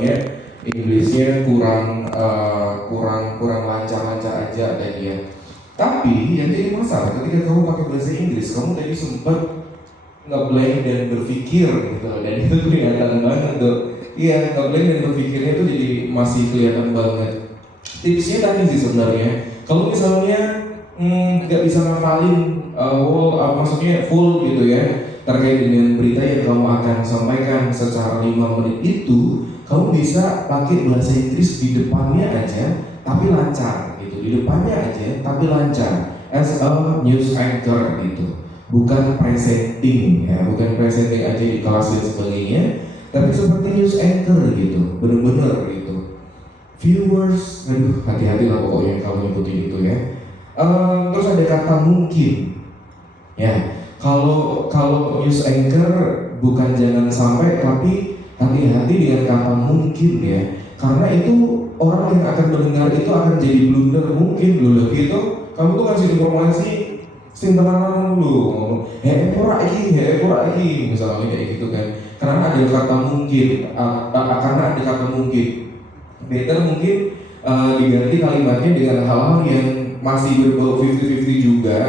misalnya Inggrisnya kurang lancar-lancar aja dan ya. Tapi yang jadi masalah ketika kamu pakai bahasa Inggris, kamu tadi sempat ngeblank dan berpikir gitu, dan itu kelihatan banget tuh. Iya, ngeblank dan berpikirnya tuh jadi masih kelihatan banget. Tipsnya tadi sih sebenarnya, kalau misalnya nggak bisa ngapalin maksudnya full gitu ya terkait dengan berita yang kamu akan sampaikan secara 5 menit itu, kamu bisa pakai bahasa Inggris di depannya aja tapi lancar gitu, di depannya aja tapi lancar as a news anchor gitu, bukan presenting ya, bukan presenting aja di kelas dan sebagainya, tapi seperti news anchor gitu, bener-bener gitu. Viewers, aduh hati-hati lah pokoknya kalau ngikutin itu ya. Terus ada kata mungkin, ya. Kalau news anchor bukan jangan sampai, tapi hati-hati dengan kata mungkin ya. Karena itu orang yang akan mendengar itu akan jadi blunder mungkin loh gitu. Kamu tuh kasih informasi sing tenanan dulu, pura lagi, misalnya kayak gitu kan. Karena ada kata mungkin, karena ada kata mungkin. Better mungkin diganti kalimatnya dengan hal-hal yang masih berbau 50-50 juga,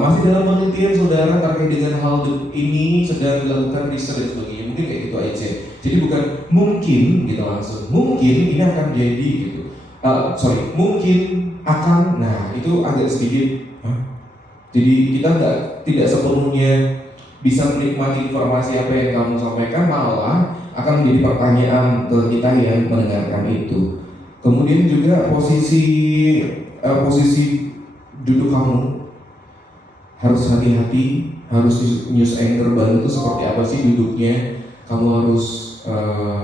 masih dalam penelitian saudara terkait dengan hal ini sedang dilakukan riset dan sebagainya, mungkin kayak gitu aja. Jadi bukan mungkin gitu langsung, mungkin ini akan jadi gitu, mungkin akan, nah itu agak sedikit jadi kita tidak sepenuhnya bisa menikmati informasi apa yang kamu sampaikan, malah akan menjadi pertanyaan ke kita yang mendengarkan itu. Kemudian juga posisi duduk kamu harus hati-hati, harus news anchor banget itu seperti apa sih duduknya. Kamu harus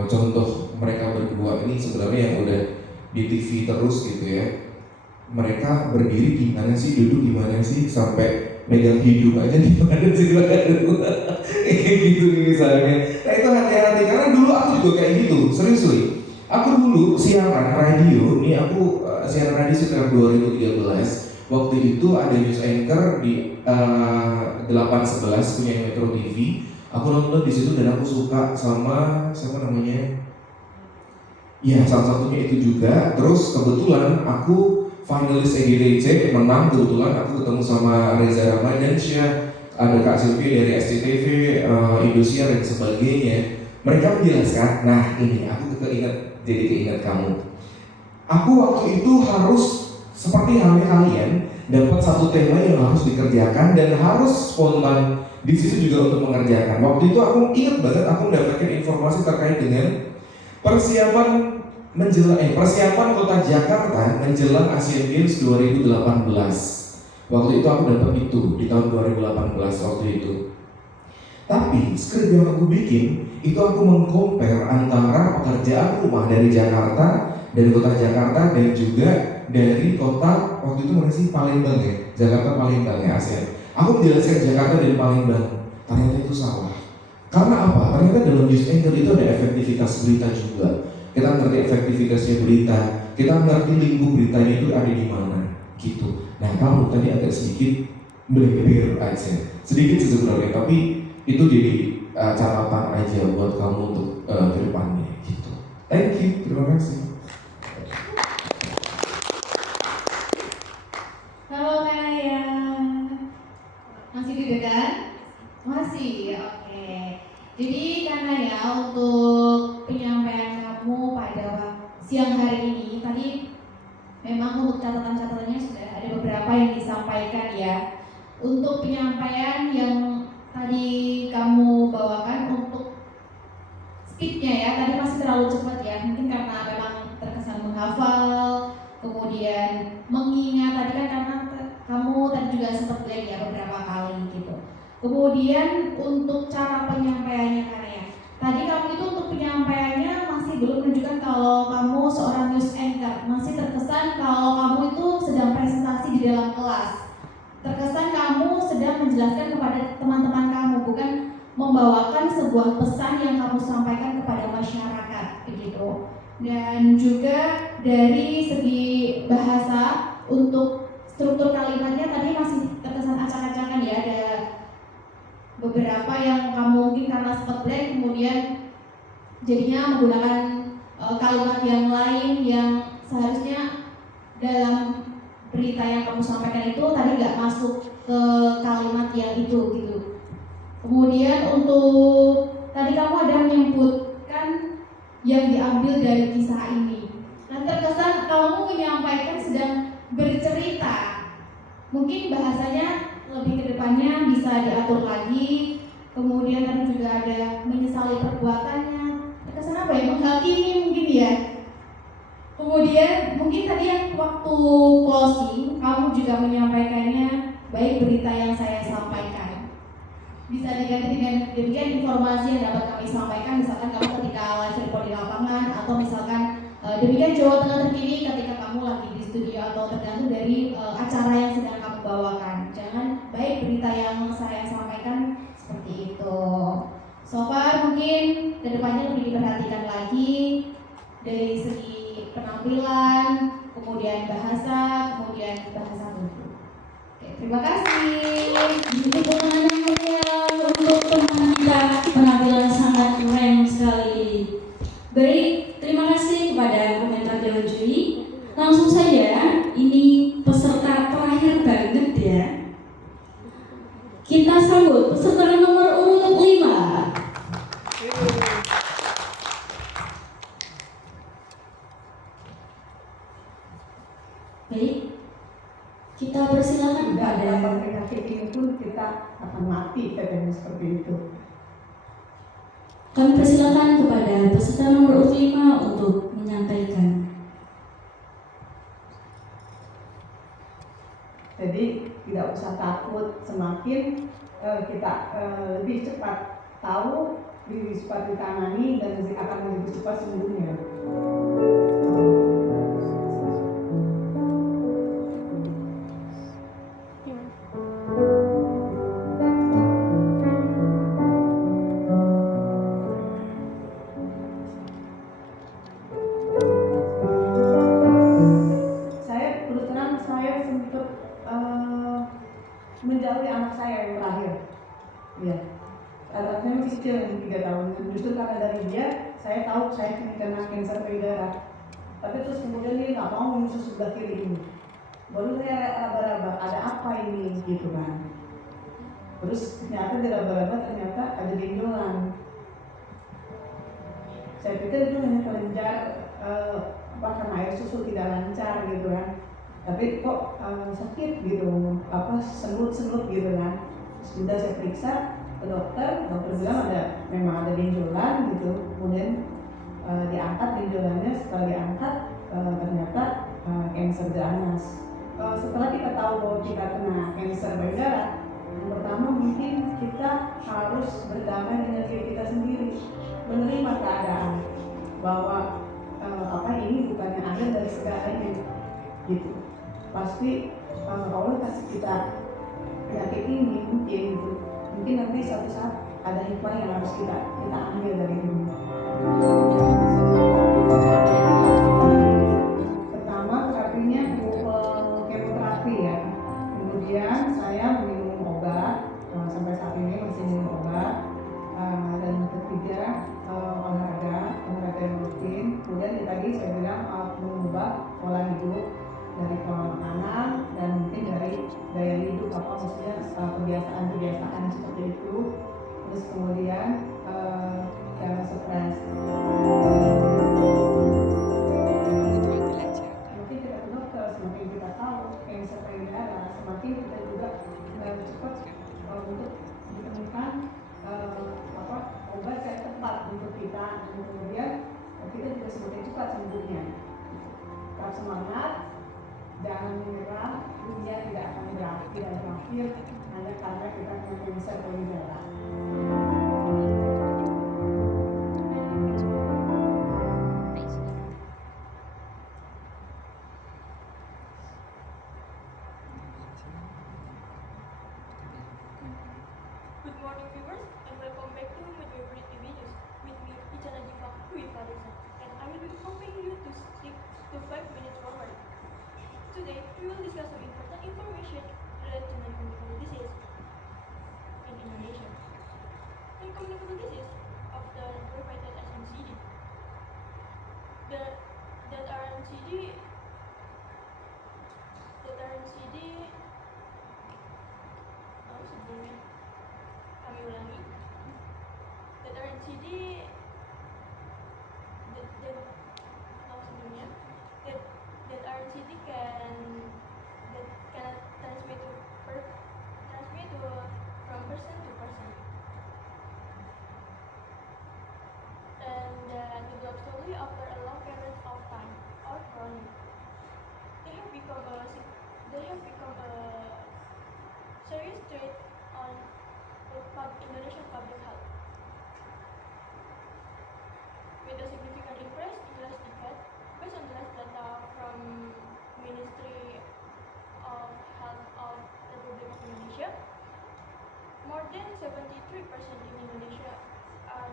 contoh mereka berdua ini sebenarnya yang udah di TV terus gitu ya, mereka berdiri gimana sih, duduk gimana sih, sampai megang hidung aja gimana sih kayak gitu nih misalnya. Nah itu hati-hati, karena dulu aku juga kayak gitu, serius. Aku dulu siaran radio, nih aku siaran radio sekitar 2013. Waktu itu ada news anchor di 811 punya Metro TV. Aku nonton di situ dan aku suka sama siapa namanya? Ya salah satunya itu juga. Terus kebetulan aku finalis EGDC menang, kebetulan aku ketemu sama Reza Ramadansyah, ada Kak Sylvia dari SCTV, Indosiar dan sebagainya. Mereka menjelaskan, nah ini aku keinget kamu. Aku waktu itu harus seperti halnya kalian dapat satu tema yang harus dikerjakan dan harus spontan di situ juga untuk mengerjakan. Waktu itu aku ingat banget aku mendapatkan informasi terkait dengan persiapan kota Jakarta menjelang Asian Games 2018. Waktu itu aku dapat itu di tahun 2018 waktu itu. Tapi skrip yang aku bikin itu aku mengcompare antara pekerjaan rumah dari Jakarta, dari kota Jakarta, dan juga dari kota waktu itu mana sih, Palembang ya, Jakarta Palembang ya ASEAN. Aku menjelaskan Jakarta dan Palembang, ternyata itu salah. Karena apa? Ternyata dalam news anchor itu ada efektivitas berita juga. Kita ngerti efektivitasnya berita, kita ngerti lingkup beritanya itu ada di mana, gitu. Nah kamu tadi agak sedikit beleber aja, sedikit sih sebenarnya, tapi itu jadi catatan aja buat kamu untuk kedepannya, gitu. Thank you, terima kasih. Halo Kaya, masih didengar? Masih, oke. Jadi karena ya untuk penyampaian kamu pada siang hari ini, tadi memang untuk catatan-catatannya sudah ada beberapa yang disampaikan ya. Untuk penyampaian yang tadi kamu bawakan untuk speednya ya, tadi masih terlalu cepat ya. Mungkin karena memang terkesan menghafal, kemudian mengingat tadi kan karena kamu tadi juga sempat blank ya beberapa kali gitu. Kemudian untuk cara penyampaiannya karya, tadi kamu itu untuk penyampaiannya masih belum menunjukkan kalau kamu seorang news anchor, masih terkesan kalau kamu itu sedang presentasi di dalam kelas. Terkesan kamu sedang menjelaskan kepada teman-teman kamu, bukan membawakan sebuah pesan yang kamu sampaikan kepada masyarakat begitu. Dan juga dari segi bahasa untuk struktur kalimatnya tadi masih terkesan acak-acakan ya, ada beberapa yang kamu mungkin karena sempat blank kemudian jadinya menggunakan kalimat yang lain yang seharusnya dalam berita yang kamu sampaikan itu tadi nggak masuk ke kalimat yang itu gitu. Kemudian untuk tadi kamu ada menyebutkan yang diambil dari kisah ini. Nah, terkesan kamu menyampaikan sedang bercerita. Mungkin bahasanya lebih ke depannya bisa diatur lagi. Kemudian tadi juga ada menyesali perbuatannya. Terkesan apa ya? Menghakimi mungkin ya. Kemudian mungkin tadi yang waktu closing kamu juga menyampaikannya baik berita yang saya sampaikan. Bisa diganti dengan demikian informasi yang dapat kami sampaikan, misalkan kamu ketika live report di lapangan atau misalkan demikian Jawa Tengah terkini ketika kamu lagi di studio atau tergantung dari acara yang sedang kamu bawakan. Jangan baik berita yang saya sampaikan seperti itu. So far mungkin kedepannya lebih diperhatikan lagi dari segi penampilan, kemudian bahasa tubuh. Oke, terima kasih. Tepuk tangan yang meriah untuk teman kita, penampilan sangat keren sekali. Baik, terima kasih kepada komentar Dewan Juri. Langsung saja, ini peserta terakhir banget ya. Kita sambut peserta nomor urut 5. Baik, kita persilakan Pada kepada penyakit ini pun kita akan mati katanya seperti itu. kami persilakan kepada peserta nomor urut 5 untuk menyampaikan. Jadi tidak usah takut, semakin kita lebih cepat tahu, lebih cepat ditangani dan akan lebih cepat sembuhnya. Saya sempat menjauhi anak saya yang terakhir. Ya, anaknya masih kecil, 3 tahun. Justru karena dari dia, saya tahu saya kena kanker payudara. Tapi terus kemudian dia nggak mau minum susu sebelah kiri ini. Baru saya raba-raba, ada apa ini gitu kan. Terus ternyata di raba-raba ternyata ada benjolan. Saya pikir itu hanya kelenjar karena air susu tidak lancar gitu kan. Tapi kok sakit gitu, senut gitu kan. Sudah saya periksa ke dokter bilang memang ada benjolan gitu. Kemudian diangkat benjolannya, setelah diangkat ternyata kanker ganas. Setelah kita tahu bahwa kita kena kanker payudara, yang pertama mungkin kita harus berdamai dengan diri kita sendiri, menerima keadaan bahwa ini bukannya akhir dari segalanya gitu. Pasti Allah kasih kita penyakit ini mungkin nanti suatu saat ada hikmah yang harus kita ambil dari ini. Pertama terapinya kemoterapi ya. Kemudian saya minum obat, sampai saat ini masih minum obat. Dan ketiga olahraga yang rutin. Kemudian tadi saya bilang mengubah pola hidup dari pola makanan dan mungkin dari gaya hidup maksudnya kebiasaan seperti itu. Terus kemudian jangan stres. Mungkin kita ke dokter, semakin kita tahu kanker payudara, semakin kita juga cepat untuk ditemukan obat yang tepat untuk kita, dan kemudian kita juga semakin cepat sembuhnya. Tetap semangat, jangan menyerah, dunia tidak akan berakhir hanya karena kita punya kanker payudara. Good morning viewers and welcome back to Majority TV News with me Ichana Jiva Dwi Farisa, and I will be helping you to stick to 5 minutes forward. Today we will discuss some important information related to non-communicable disease in Indonesia. Non-communicable disease RNCD sebelumnya kami ulangi that RNCD sebelumnya that RNCD can transmit from person to person, and that develop slowly after a long period of time or chronic. They have become a serious threat on Indonesian public health, with a significant increase in the last decade. Based on the last data from Ministry of Health of Republic of Indonesia, more than 73% in Indonesia are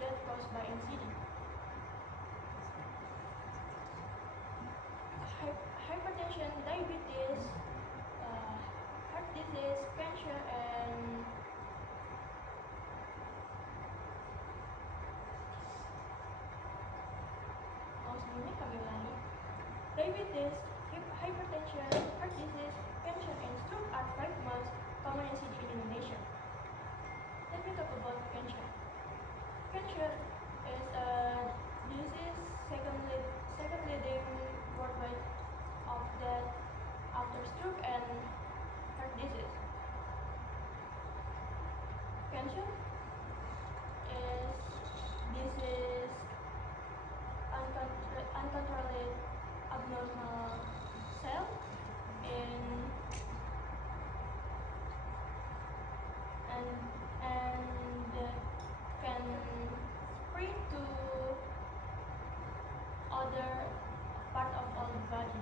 death caused by NCD. Hypertension, diabetes, heart disease, cancer, and sebelumnya kami ulangi. Diabetes, hypertension, heart disease, cancer, and stroke are 5 most common NCD in Indonesia. Let me talk about cancer. Cancer is a disease second leading worldwide of death after stroke and heart disease. Cancer is disease uncontrolled abnormal cell and can spread to other part of our body.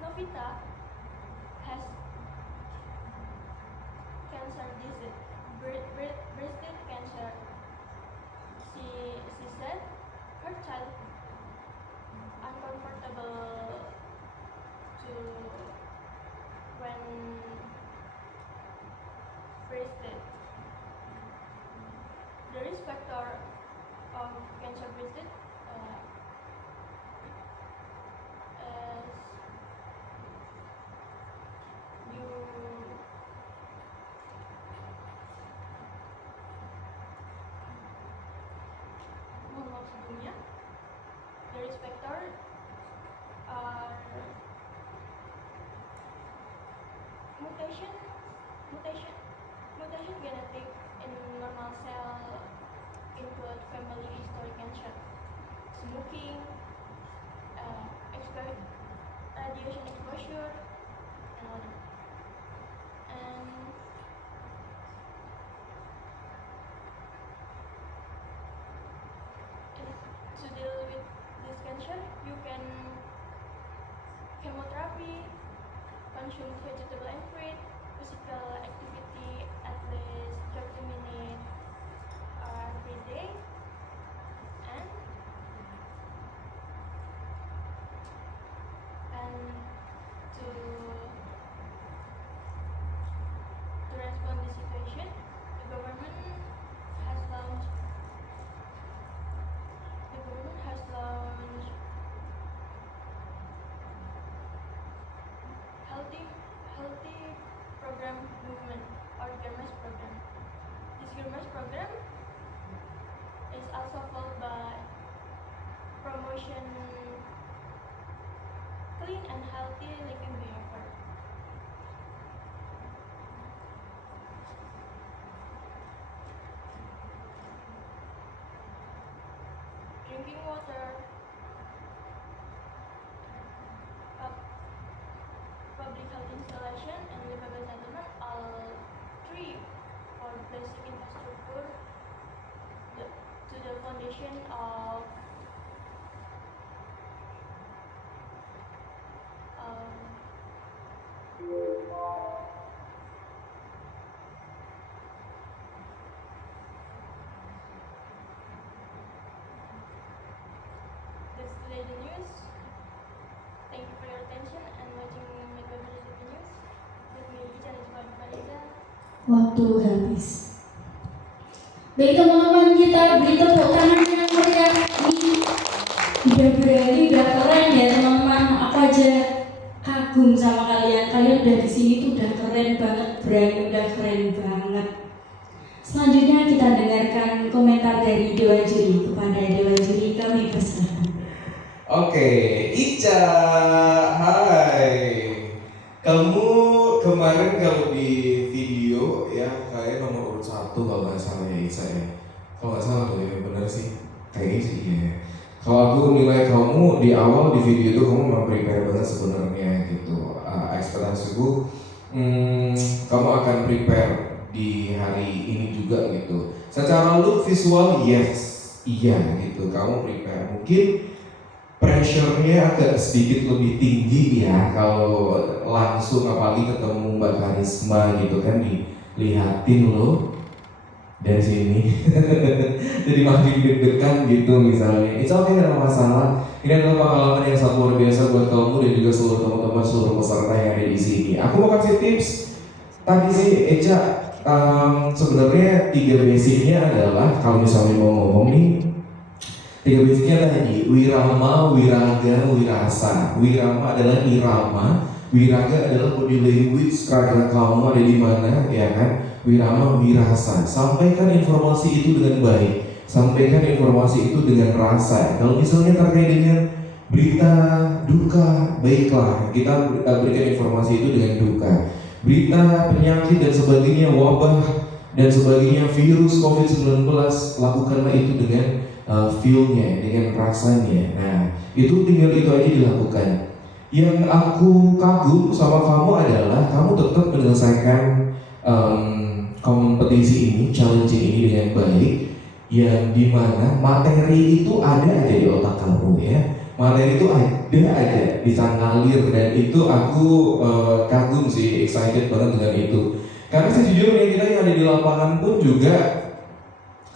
Novita has cancer disease, breast cancer. She said her child uncomfortable to when breastfed. The risk factor of cancer breast is sebelumnya. The risk factor are mutation genetic in normal cell, include family history cancer, smoking, radiation exposure, and other. And to deal with this cancer, you can chemotherapy, consume vegetable and fruit, physical activity at least 30 minutes every day, and to respond the situation, the government has launched healthy program movement, or GERMES program. This GERMES program is also followed by promotion clean and healthy living behavior. Drinking water, public health installation, and livable settlement, all three for basic infrastructure to the foundation of that's today the news. Thank you for your attention and watching my coverage of the news. With me, Ica Najwa Farida. Waktu habis. Baik teman-teman, kita beri tepuk tangan yang meriah. Ini udah berani, udah keren ya teman-teman. Aku aja kagum sama kalian. Kalian udah di sini tuh udah keren banget, berani, udah keren banget. Selanjutnya kita dengarkan komentar dari Dewa Juri. Kepada Dewa Juri kami persilakan. Oke, Ica, hai. Kamu kemarin kalau di video ya kayak nomor urut 1 kalau nggak salah ya Ica ya. Kalau nggak salah tuh ya bener sih, kayaknya sih ya. Kalau aku nilai kamu di awal di video itu kamu memang prepare banget sebenarnya gitu. Ekspektasiku, kamu akan prepare di hari ini juga gitu. Secara look visual yes, iya gitu. Kamu prepare mungkin. Pressure-nya agak sedikit lebih tinggi ya kalau langsung apalagi ketemu Mbak Karisma gitu kan dilihatin loh dari sini jadi makin deg-degan gitu misalnya. It's okay, gak ada masalah. Ini adalah pengalaman yang sangat luar biasa buat kamu dan juga seluruh teman-teman seluruh peserta yang ada di sini. Aku mau kasih tips tadi sih Eca, sebenarnya 3 basicnya adalah kalau misalnya mau ngomong nih 3 basicnya tadi, wirama, wiraga, wirasa. Wirama adalah irama, wiraga adalah body language, karena kamu ada di mana, ya kan? Wirama, wirasa. Sampaikan informasi itu dengan baik, sampaikan informasi itu dengan rasa. Kalau misalnya terkait dengan berita duka, baiklah kita berikan informasi itu dengan duka. Berita penyakit dan sebagainya, wabah dan sebagainya, virus COVID-19, lakukanlah itu dengan feel-nya, dengan rasanya. Nah, itu tinggal itu aja dilakukan. Yang aku kagum sama kamu adalah kamu tetap menyelesaikan kompetisi ini, challenge ini dengan baik. Yang dimana materi itu ada aja di otak kamu ya. Materi itu ada aja, bisa ngalir dan itu aku kagum sih, excited banget dengan itu. Karena sejujurnya kita yang ada di lapangan pun juga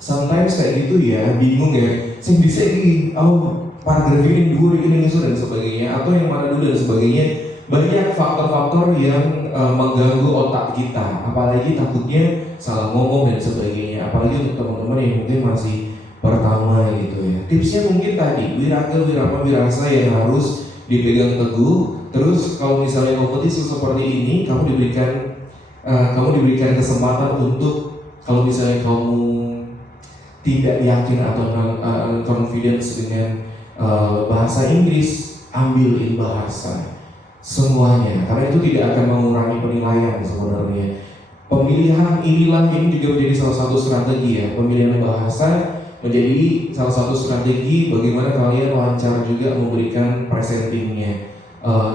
sometimes kayak gitu ya, bingung ya. Sing bisa ini, paragraf ini dulu ini dan sebagainya, atau yang mana dulu dan sebagainya. Banyak faktor-faktor yang mengganggu otak kita, apalagi takutnya salah ngomong dan sebagainya. Apalagi untuk teman-teman yang mungkin masih pertama gitu ya. Tipsnya mungkin tadi, wiraga, wirama, wirasa yang harus dipegang teguh. Terus kalau misalnya kompetisi seperti ini, kamu diberikan kesempatan untuk kalau misalnya kamu tidak yakin atau confidence dengan bahasa Inggris, ambilin bahasa semuanya, karena itu tidak akan mengurangi penilaian sebenarnya. Pemilihan inilah ini juga menjadi salah satu strategi ya. Pemilihan bahasa menjadi salah satu strategi bagaimana kalian lancar juga memberikan presentingnya,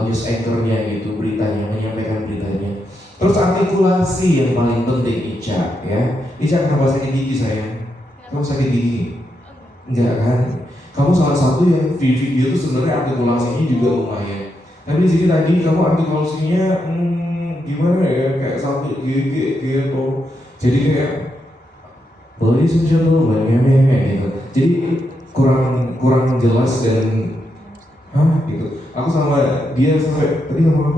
news anchornya gitu, beritanya, menyampaikan beritanya. Terus artikulasi yang paling penting Ica ya. Ica kenapa sakit gigi sayang? Kamu sakit gigi? Enggak kan? Kamu salah satu yang video itu sebenarnya artikulasinya juga lumayan. Tapi di sini tadi kamu artikulasinya gimana ya? Kayak sakit gigi gitu. Jadi kayak boleh senjata gitu. Jadi kurang jelas dan gitu. Aku sama dia sampai tadi ngomong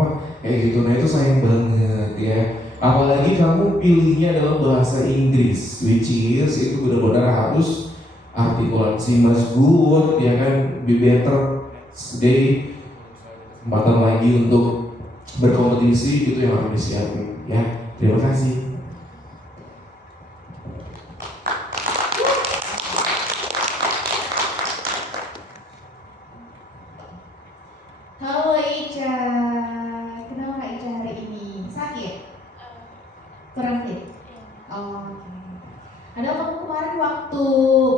apa? Gitu. Nah itu sayang banget ya. Apalagi kamu pilihnya adalah bahasa Inggris, which is itu benar-benar harus artikulasi mas good ya kan, be better today, kesempatan lagi untuk berkompetisi itu yang harus disiapin ya. Terima kasih. Halo Ica, kenapa Kak Ica hari ini? Sakit? Kurang fit? Oh, oke. Ada kamu kemarin waktu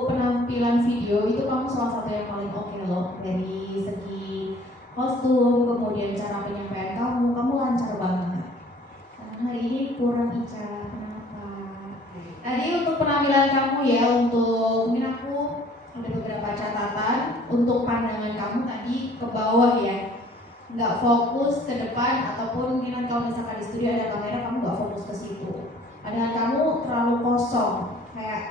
penampilan video itu kamu salah satu yang paling oke loh, dari segi kostum, kemudian cara penyampaian kamu lancar banget. Hari ini kurang Ica, kenapa? Tadi untuk penampilan kamu ya, untuk mungkin aku ada beberapa catatan untuk pandangan kamu tadi ke bawah ya, nggak fokus ke depan, ataupun mungkin kalau misalkan di studio ada kamera kamu nggak fokus ke situ. Padahal kamu terlalu kosong, kayak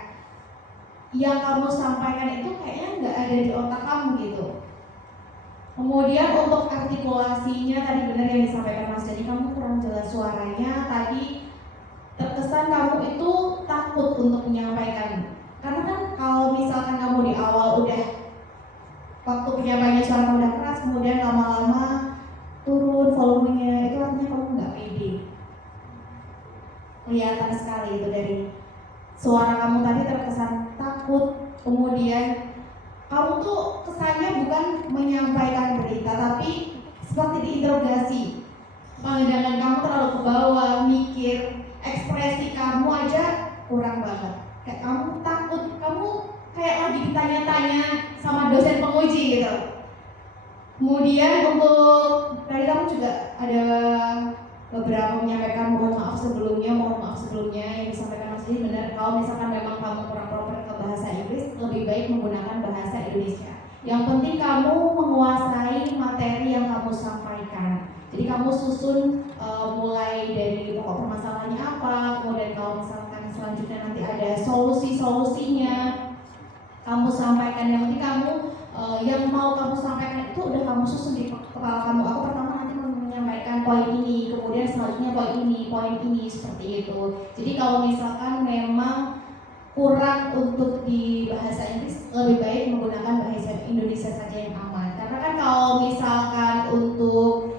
yang kamu sampaikan itu kayaknya nggak ada di otak kamu gitu. Kemudian untuk artikulasinya tadi benar yang disampaikan Mas, jadi kamu kurang jelas suaranya tadi. Terkesan kamu itu takut takut untuk menyampaikan. Karena kan kalau misalkan kamu di awal udah waktu penyampaiannya suara kamu udah keras, kemudian lama-lama turun volumenya, itu artinya kamu nggak pede. Kelihatan sekali itu dari suara kamu tadi terkesan takut, kemudian kamu tuh kesannya bukan menyampaikan berita, tapi seperti diinterogasi. Pandangan kamu terlalu ke bawah, mikir, ekspresi kamu aja kurang banget. Kayak kamu takut, kamu kayak lagi ditanya-tanya sama dosen penguji gitu. Kemudian untuk tadi kamu juga ada beberapa menyampaikan mohon maaf sebelumnya yang disampaikan Mas Didi benar. Kalau misalkan memang kamu kurang proper ke bahasa Inggris, lebih baik menggunakan bahasa Indonesia. Yang penting kamu menguasai materi yang kamu sampaikan. Jadi kamu susun mulai dari pokok permasalahannya apa, kemudian kalau misalkan selanjutnya nanti ada solusi-solusinya, kamu sampaikan. Yang penting kamu yang mau kamu sampaikan itu udah kamu susun di kepala kamu. Aku pertama nanti menyampaikan poin ini, kemudian selanjutnya poin ini seperti itu. Jadi kalau misalkan memang kurang untuk di bahasa Inggris, lebih baik menggunakan bahasa Indonesia saja yang aman. Karena kan kalau misalkan untuk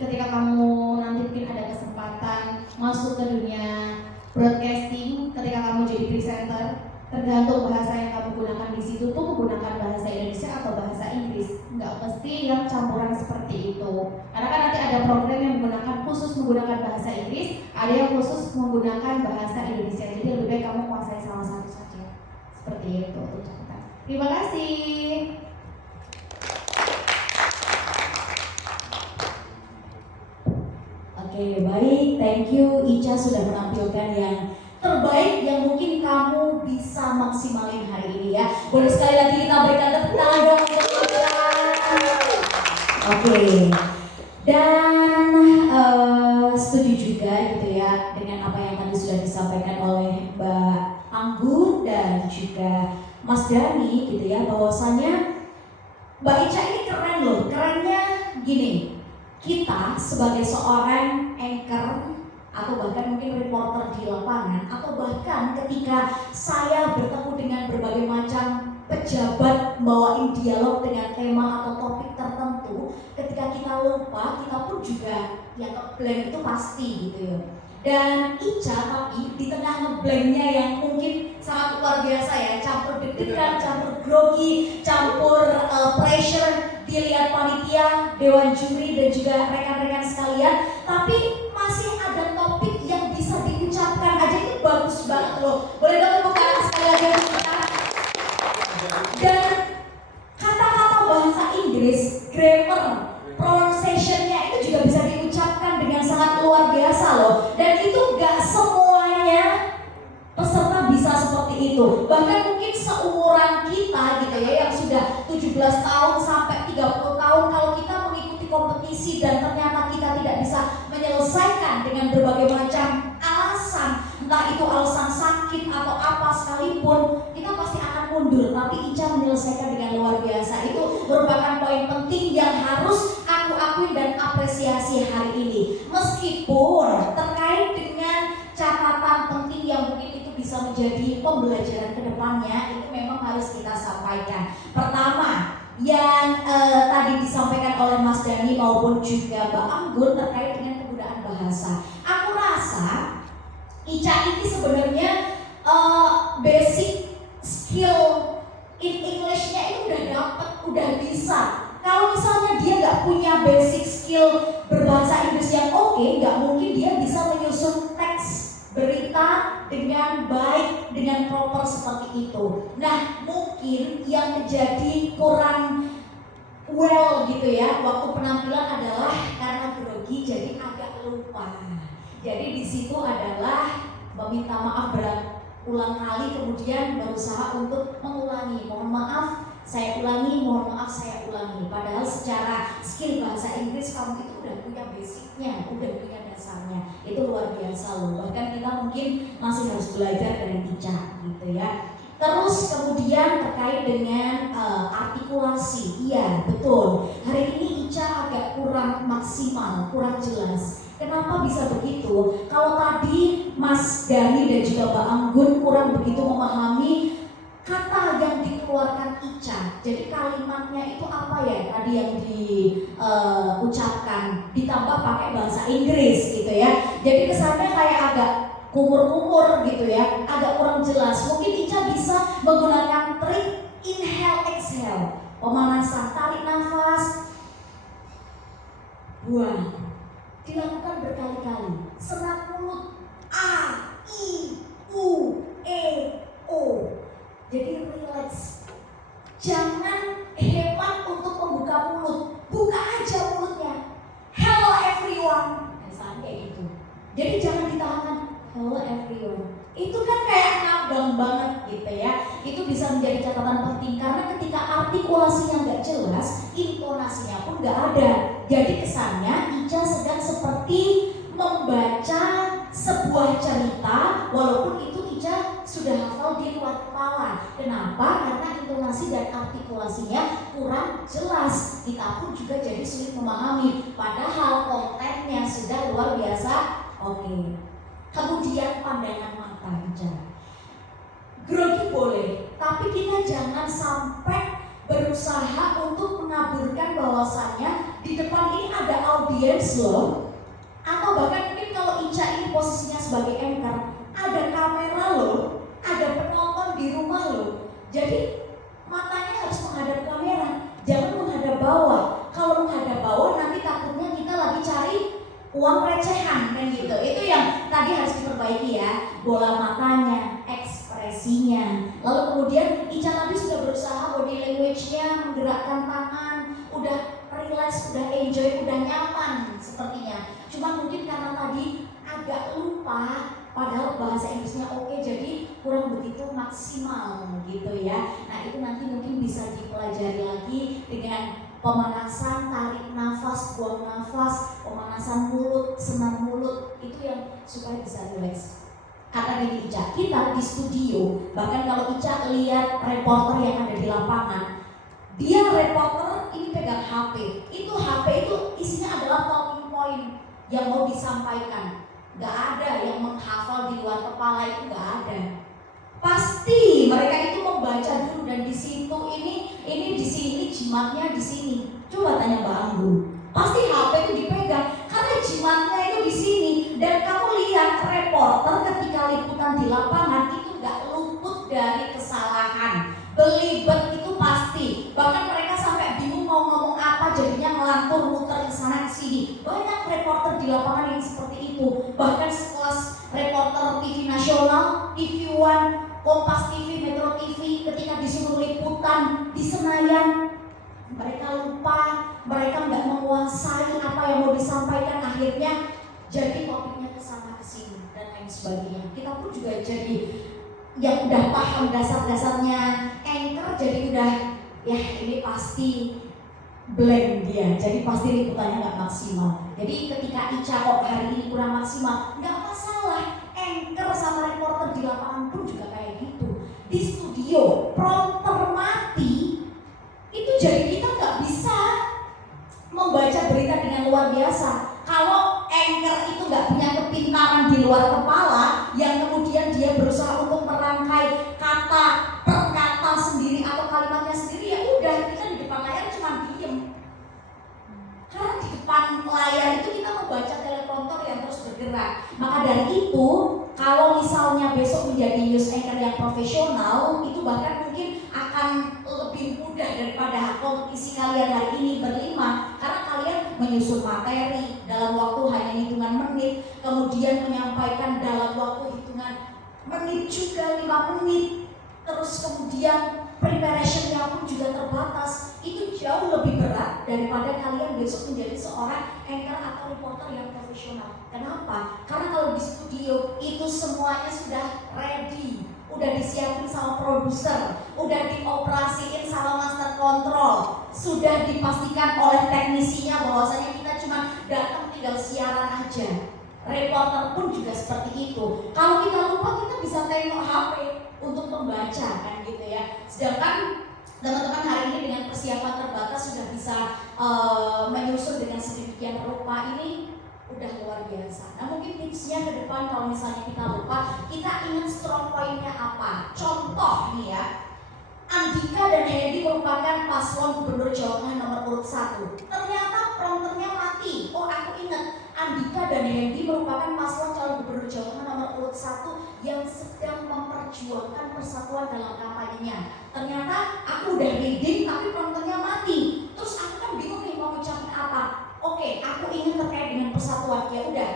ketika kamu nanti mungkin ada kesempatan masuk ke dunia broadcasting, ketika kamu jadi presenter, tergantung bahasa yang kamu gunakan di situ tuh menggunakan bahasa Indonesia atau bahasa Inggris. Nggak mesti yang campuran seperti itu. Karena kan nanti ada program yang khusus menggunakan bahasa Inggris, ada yang khusus menggunakan bahasa Indonesia. Jadi lebih baik kamu kuasai salah satu saja. Seperti itu untuk catatan. Terima kasih. Oke, baik, thank you Ica sudah menampilkan yang terbaik yang mungkin kamu bisa maksimalin hari ini ya. Boleh sekali lagi kita berikan tepuk tangan dong untuk Ica. Oke, dan setuju juga gitu ya dengan apa yang tadi sudah disampaikan oleh Mbak Anggun dan juga Mas Dani gitu ya, bahwasannya Mbak Ica ini keren loh. Kerennya gini, kita sebagai seorang anchor atau bahkan mungkin reporter di lapangan, atau bahkan ketika saya bertemu dengan berbagai macam pejabat bawain dialog dengan tema atau topik tertentu, ketika kita lupa, kita pun juga yang ngeblank itu pasti gitu ya. Dan Ica tapi di tengah ngeblanknya yang mungkin sangat luar biasa ya, campur deg-degan, campur grogi, campur pressure, dilihat panitia, dewan juri dan juga rekan-rekan sekalian, tapi masih ada topik yang bisa diucapkan aja, itu bagus banget loh. Boleh dong tepuk tangan sekali lagi untuk kita. Dan kata-kata bahasa Inggris, grammar, pronunciation-nya itu juga bisa diucapkan dengan sangat luar biasa loh. Dan itu gak semuanya peserta bisa seperti itu. Bahkan mungkin seumuran kita gitu ya, yang sudah 17 tahun sampai 30 tahun, kalau kita mengikuti kompetisi dan ternyata kita tidak bisa menyelesaikan dengan berbagai macam alasan, entah itu alasan sakit atau apa sekalipun, kita pasti akan mundur. Tapi Ica menyelesaikan dengan luar biasa. Itu merupakan poin penting yang harus aku akui dan apresiasi hari ini. Meskipun terkait dengan catatan penting yang mungkin itu bisa menjadi pembelajaran ke depannya, itu memang harus kita sampaikan. Pertama, yang tadi disampaikan oleh Mas Dani maupun juga Mbak Anggun terkait dengan penggunaan bahasa. Aku rasa Ica ini sebenarnya basic skill in English-nya itu udah dapat, udah bisa. Kalau misalnya dia nggak punya basic skill berbahasa Inggris yang oke, nggak mungkin dia bisa menyusun teks berita dengan baik, dengan proper seperti itu. Nah, mungkin yang menjadi kurang well gitu ya waktu penampilan adalah karena grogi, jadi agak lupa. Jadi di situ adalah meminta maaf berulang kali, kemudian berusaha untuk mengulangi. Mohon maaf, saya ulangi, mohon maaf, saya ulangi. Padahal secara skill bahasa Inggris kamu itu udah punya basicnya, udah punya dasarnya. Itu luar biasa loh. Bahkan kita mungkin masih harus belajar dari Ica gitu ya. Terus kemudian terkait dengan artikulasi, iya betul. Hari ini Ica agak kurang maksimal, kurang jelas. Kenapa bisa begitu? Kalau tadi Mas Dani dan juga Mbak Anggun kurang begitu memahami kata yang dikeluarkan Ica. Jadi kalimatnya itu apa ya tadi yang diucapkan, ditambah pakai bahasa Inggris gitu ya. Jadi kesannya kayak agak kumur-kumur gitu ya, agak kurang jelas. Mungkin Ica bisa menggunakan trik inhale exhale, pemanasan, tarik nafas, buang. Dilakukan berkali-kali. Senang mulut A, I, U, E, O. Jadi relax. Jangan hemat untuk membuka mulut. Buka aja mulutnya. Hello everyone. Misalnya kayak gitu. Jadi jangan ditahan. Hello everyone. Itu kan kayak ngabang banget gitu ya. Itu bisa menjadi catatan penting karena ketika artikulasinya nggak jelas, intonasinya pun nggak ada. Jadi kesannya Ica sedang seperti membaca sebuah cerita, walaupun itu Ica sudah hafal di luar kepala. Kenapa? Karena intonasi dan artikulasinya kurang jelas. Kita pun juga jadi sulit memahami. Padahal kontennya sudah luar biasa. Oke. Kemudian pandangan mata Ica. Grogi boleh, tapi kita jangan sampai berusaha untuk mengaburkan bahwasannya di depan ini ada audiens loh, atau bahkan mungkin kalau Ica ini posisinya sebagai anchor, ada kamera loh, ada penonton di rumah loh. Jadi matanya harus menghadap kamera, jangan menghadap bawah. Kalau menghadap bawah nanti takutnya kita lagi cari uang recehan kan gitu. Itu yang tadi harus diperbaiki ya, bola matanya, ekspresinya. Lalu kemudian Ica tadi sudah berusaha body language-nya, menggerakkan tangan, udah relax, udah enjoy, udah nyaman sepertinya. Cuma mungkin karena tadi agak lupa, padahal bahasa Inggrisnya oke, jadi kurang begitu maksimal gitu ya. Nah itu nanti mungkin bisa dipelajari lagi dengan pemanasan, tarik nafas, buang nafas, pemanasan mulut, senam mulut, itu yang supaya bisa relax. Kata gini Ica, kita di studio, bahkan kalau Ica lihat reporter yang ada di lapangan, dia reporter ini pegang HP, itu HP itu isinya adalah talking point yang mau disampaikan. Gak ada yang menghafal di luar kepala, itu gak ada. Pasti mereka itu membaca dulu dan di situ ini di sini jimatnya di sini. Coba tanya Mbak Anggun. Pasti HP itu dipegang karena jimatnya itu di sini. Dan kamu lihat reporter ketika liputan di lapangan itu nggak luput dari kesalahan. Belibet itu pasti. Bahkan mereka sampai bingung mau ngomong apa, jadinya ngelantur muter ke sana ke sini. Banyak reporter di lapangan yang seperti itu. Bahkan sekelas reporter TV nasional, TV One, Kompas TV, Metro TV, ketika disuruh liputan di Senayan, mereka lupa, mereka nggak menguasai apa yang mau disampaikan, akhirnya jadi topiknya kesana kesini dan lain sebagainya. Kita pun juga jadi yang udah paham dasar-dasarnya anchor, jadi udah ya ini pasti blank dia, jadi pasti liputannya nggak maksimal. Jadi ketika Ica kok hari ini kurang maksimal, nggak masalah. Anchor sama reporter di lapangan pun juga kayak gitu. Di studio prompter mati, itu jadi kita nggak bisa membaca berita dengan luar biasa. Kalau anchor itu nggak punya kepintaran di luar kepala, yang kemudian dia berusaha untuk merangkai kata per kata sendiri atau kalimatnya sendiri, ya udah kita di depan layar cuma diem. Karena di depan layar itu kita membaca teleprompter yang terus bergerak. Maka dari itu, kalau misalnya besok menjadi news anchor yang profesional, itu bahkan mungkin akan lebih mudah daripada kompetisi kalian hari ini berlima. Karena kalian menyusun materi dalam waktu hanya hitungan menit, kemudian menyampaikan dalam waktu hitungan menit juga 5 menit, terus kemudian preparation-nya pun juga terbatas. Itu jauh lebih berat daripada kalian besok menjadi seorang anchor atau reporter yang profesional. Kenapa? Karena kalau di studio itu semuanya sudah ready, udah disiapin sama produser, udah dioperasiin sama master control, sudah dipastikan oleh teknisinya bahwasanya kita cuma datang tinggal siaran aja. Reporter pun juga seperti itu. Kalau kita lupa, kita bisa tengok HP untuk membaca kan gitu ya. Sedangkan teman-teman hari ini dengan persiapan terbatas sudah bisa menyusun dengan sedemikian rupa. Ini udah luar biasa. Nah mungkin tipsnya ke depan kalau misalnya kita lupa, kita ingat strong point-nya apa. Contoh nih ya, Andika dan Hendy merupakan paslon gubernur Jawa Tengah nomor urut 1. Ternyata prompternya mati. Oh aku ingat, Andika dan Hendy merupakan paslon calon gubernur Jawa Tengah nomor urut 1 yang sedang memperjuangkan persatuan dalam kampanyenya. Ternyata aku udah reading tapi prompternya mati. Terus aku kan bingung nih mau ucapin apa. Oke, aku ingin terkait dengan persatuan. Ya udah.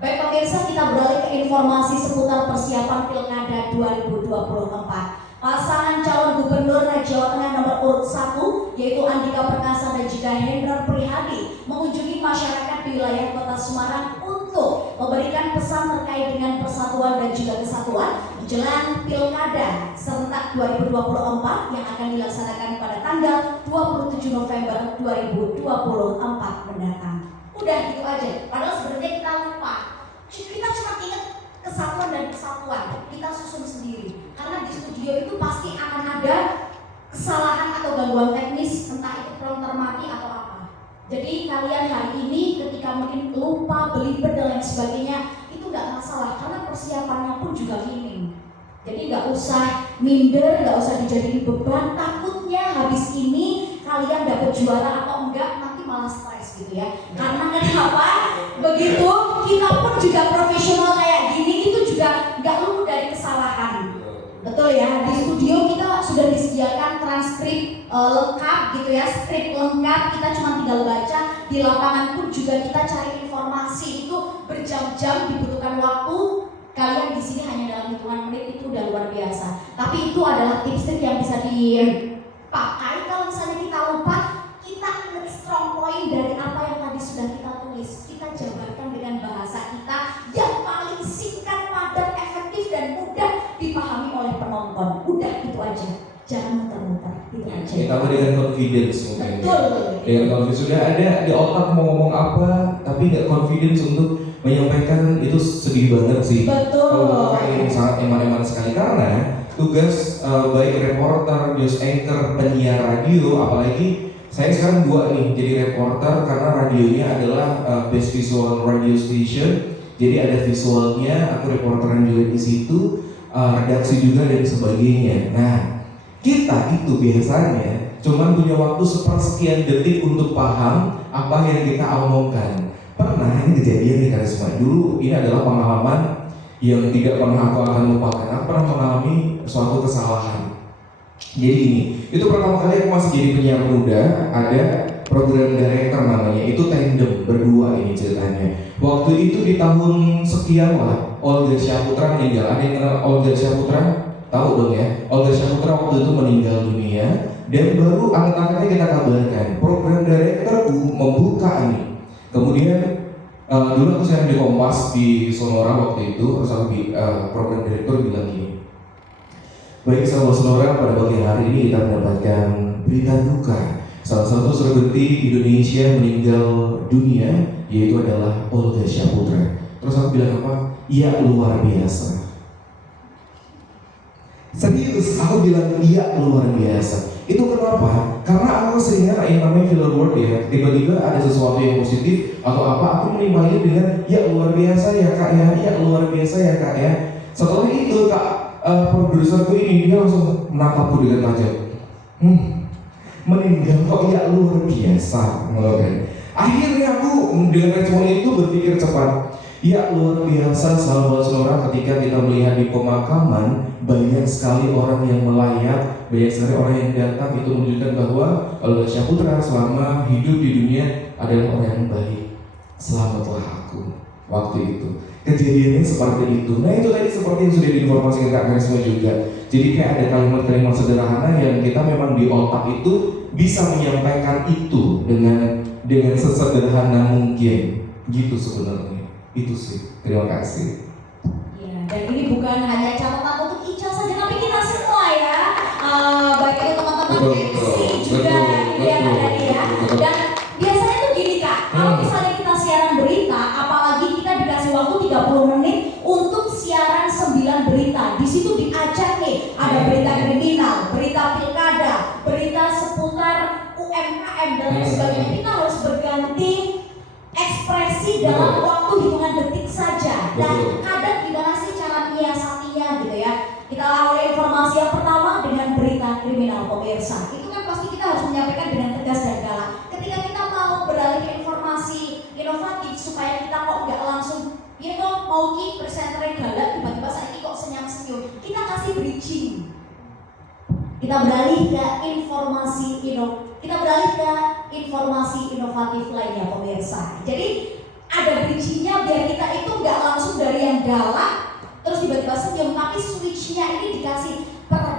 Baik pemirsa, kita beralih ke informasi seputar persiapan Pilkada 2024. Pasangan calon gubernur Jawa Tengah nomor urut 1 yaitu Andika Perkasa dan juga Hendrar Prihadi mengunjungi masyarakat di wilayah Kota Semarang untuk memberikan pesan terkait dengan persatuan dan juga kesatuan menjelang Pilkada serentak 2024 yang akan dilaksanakan pada tanggal 27 November 2024 mendatang. Udah gitu aja. Padahal sebenarnya kita lupa. Kita cuma ingat kesatuan dan kesatuan. Kita susun sendiri. Karena di studio itu pasti akan ada kesalahan atau gangguan teknis, entah itu prompter mati atau apa. Jadi kalian hari ini ketika mungkin lupa, belibet dan lain sebagainya, itu nggak masalah karena persiapannya pun juga minim. Jadi nggak usah minder, nggak usah dijadiin beban. Takutnya habis ini kalian dapat juara atau enggak, nanti malah stres gitu ya. Karena kenapa? Begitu kita pun juga profesional kayak gini itu juga nggak luput dari kesalahan. Betul ya, di studio kita sudah disediakan transkrip lengkap gitu ya, skrip lengkap, kita cuma tinggal baca. Di lapangan pun juga kita cari informasi itu berjam-jam, dibutuhkan waktu. Kalian di sini hanya dalam hitungan menit itu udah luar biasa. Tapi itu adalah tips-tips yang bisa dipakai kalau misalnya kita lupa, kita ingat strong point dari apa yang tadi sudah kita tulis. Kita jabarkan dengan bahasa kita yang paling singkat, padat, efektif dan mudah dipahami oleh penonton. Udah itu aja, jangan muter-muter, itu aja. Ditambah dengan confidence mungkin. Betul. Dengan confidence sudah ada di otak mau ngomong apa, tapi nggak confidence untuk menyampaikan, itu sedih banget sih. Betul. Kalau kayak ini sangat eman-eman sekali karena tugas baik reporter, news anchor, penyiar radio, apalagi saya sekarang 2 nih jadi reporter karena radionya adalah best visual radio station. Jadi ada visualnya, aku reporteran juga di situ, redaksi juga dan sebagainya. Nah, kita itu biasanya cuma punya waktu sepersekian detik untuk paham apa yang kita omongkan. Pernah ini kejadian di Karisma dulu, ini adalah pengalaman yang tidak pernah aku akan lupakan. Aku pernah mengalami suatu kesalahan. Jadi ini, itu pertama kali aku masih jadi penyiar muda, ada program director namanya, itu tandem berdua ini ceritanya. Waktu itu di tahun sekian lah, Olga Syahputra meninggal. Ada yang kenal Olga Syahputra? Tahu dong ya, Olga Syahputra waktu itu meninggal dunia. Dan baru anget-angetnya kita kabarkan, program directorku membuka nih. Kemudian dulu aku siaran di Kompas di Sonora waktu itu, terus aku program direktur bilang gini, baik sahabat Sonora, pada pagi hari ini kita mendapatkan berita duka. Salah satu selebriti Indonesia meninggal dunia, yaitu adalah Olga Syahputra. Terus aku bilang apa? Iya luar biasa. Serius, aku bilang iya luar biasa. Itu kenapa? Karena aku seringnya yang namanya filler word ya. Tiba-tiba ada sesuatu yang positif atau apa, aku menerimanya dengan ya luar biasa ya kak ya, ya luar biasa ya kak ya. Setelah itu kak produserku ini dia langsung menatapku dengan tajam. Meninggal kok ya luar biasa, kan? Akhirnya aku dengan respon itu berpikir cepat. Ya luar biasa sahabat Sonora, ketika kita melihat di pemakaman banyak sekali orang yang melayat, banyak sekali orang yang datang, itu menunjukkan bahwa Olga Syahputra selama hidup di dunia adalah orang yang baik. Selamatlah aku waktu itu. Kejadiannya seperti itu. Nah itu tadi seperti yang sudah diinformasikan Kak Karisma juga. Jadi kayak ada kalimat-kalimat sederhana yang kita memang di otak itu bisa menyampaikan itu dengan sesederhana mungkin. Gitu sebenarnya. Itu sih. Terima kasih. Ya, dan ini bukan hanya catatan untuk Ica saja, tapi kita semua ya. Baik itu teman-teman MC juga yang ada ya. Dan biasanya tuh gini Kak, kalau misalnya kita siaran berita, apalagi kita dikasih waktu 30 menit untuk siaran 9 berita. Di situ diajak nih, ada berita kriminal, berita pilkada, berita seputar UMKM dan lain sebagainya. Kita harus berganti ekspresi ekspresi dalam waktu hitungan detik saja. Dan Betul. kadang gimana sih cara menyiasatinya gitu ya. Kita awali informasi yang pertama dengan berita kriminal pemirsa. Itu kan pasti kita harus menyampaikan dengan tegas dan galak. Ketika kita mau beralih ke informasi inovatif supaya kita kok nggak langsung mau ki presenternya galak tiba-tiba saiki kok senyum-senyum. Kita kasih bridging. Kita beralih ke informasi inovatif lainnya pemirsa. Jadi ada bridgingnya biar kita itu nggak langsung dari yang galak terus tiba-tiba senyum, tapi switchnya ini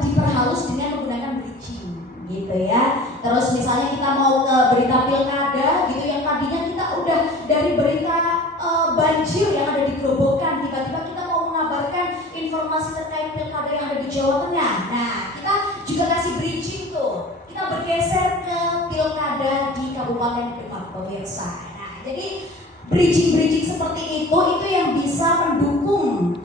diperhalus dengan menggunakan bridging gitu ya. Terus misalnya kita mau ke berita pilkada gitu yang tadinya kita udah dari berita banjir yang ada di Grobogan, tiba-tiba kita mau mengabarkan informasi terkait pilkada yang ada di Jawa Tengah. Nah, kita juga kasih bridging tuh. Kita bergeser ke pilkada di Kabupaten Demak pemirsa. Nah, jadi bridging seperti itu yang bisa mendukung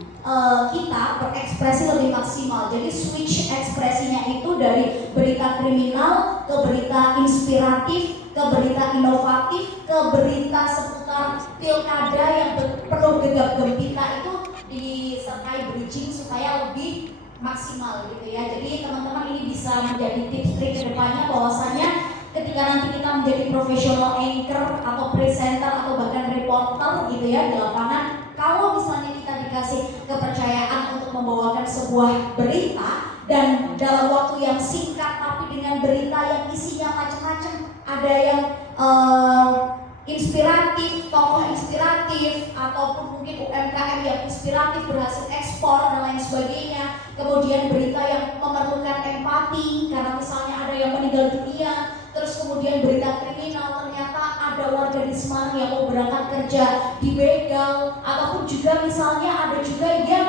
kita berekspresi lebih maksimal. Jadi switch ekspresinya itu dari berita kriminal ke berita inspiratif, ke berita inovatif, ke berita seputar pilkada yang penuh gegap gempita itu disertai bridging supaya lebih maksimal gitu ya. Jadi teman-teman ini bisa menjadi tips trik ke depannya bahwasanya ketika nanti kita menjadi profesional anchor atau presenter atau bahkan reporter gitu ya di lapangan, kalau misalnya kita dikasih kepercayaan untuk membawakan sebuah berita dan dalam waktu yang singkat tapi dengan berita yang isinya macam-macam, ada yang inspiratif, tokoh inspiratif, ataupun mungkin UMKM yang inspiratif berhasil ekspor dan lain sebagainya. Kemudian berita yang memerlukan empati karena misalnya ada yang meninggal dunia. Terus kemudian berita kriminal, ternyata ada warga di Semarang yang mau berangkat kerja dibegal, ataupun juga misalnya ada juga yang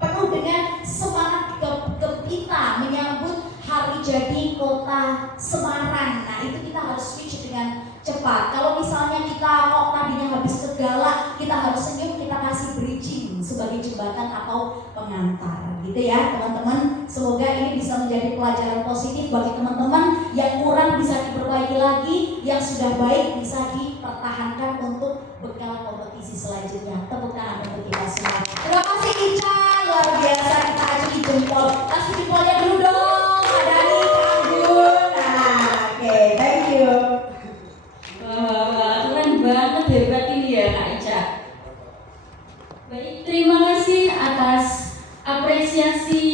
penuh dengan semangat gembira menyambut hari jadi kota Semarang. Nah itu kita harus switch dengan cepat. Kalau misalnya kita tadinya habis kegalak, kita harus senyum, kita kasih bridging sebagai jembatan atau pengantar gitu ya teman-teman. Semoga ini bisa menjadi pelajaran positif bagi teman-teman. Yang kurang bisa diperbaiki lagi, yang sudah baik bisa dipertahankan untuk bekal kompetisi selanjutnya. Tepuk tangan untuk kita semua. Terima kasih Ica, luar biasa. Kita ajuin jempol, kasih jempolnya dulu dong. Ada nih Kanggun. Nah, oke, thank you. Wah, keren banget, hebat ini ya Kak Ica. Baik, terima kasih atas apresiasi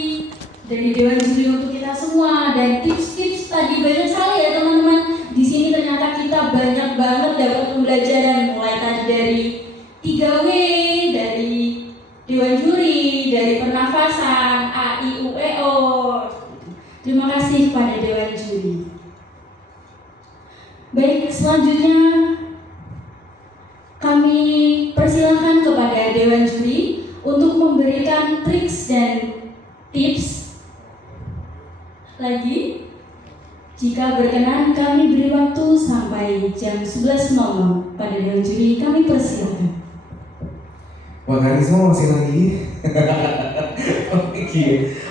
dari Dewan Juri untuk kita semua dan tips-tips tadi banyak sekali ya teman-teman. Di sini ternyata kita banyak banget dapat pembelajaran mulai tadi dari 3W, dari Dewan Juri, dari pernafasan, A, I, U, E, O. Terima kasih kepada Dewan Juri. Baik, selanjutnya kami persilahkan kepada Dewan Juri untuk memberikan triks dan tips lagi. Jika berkenan kami beri waktu sampai jam 11.00 pada Dewan Juri, kami persilahkan. Wah, Karisma masih lagi.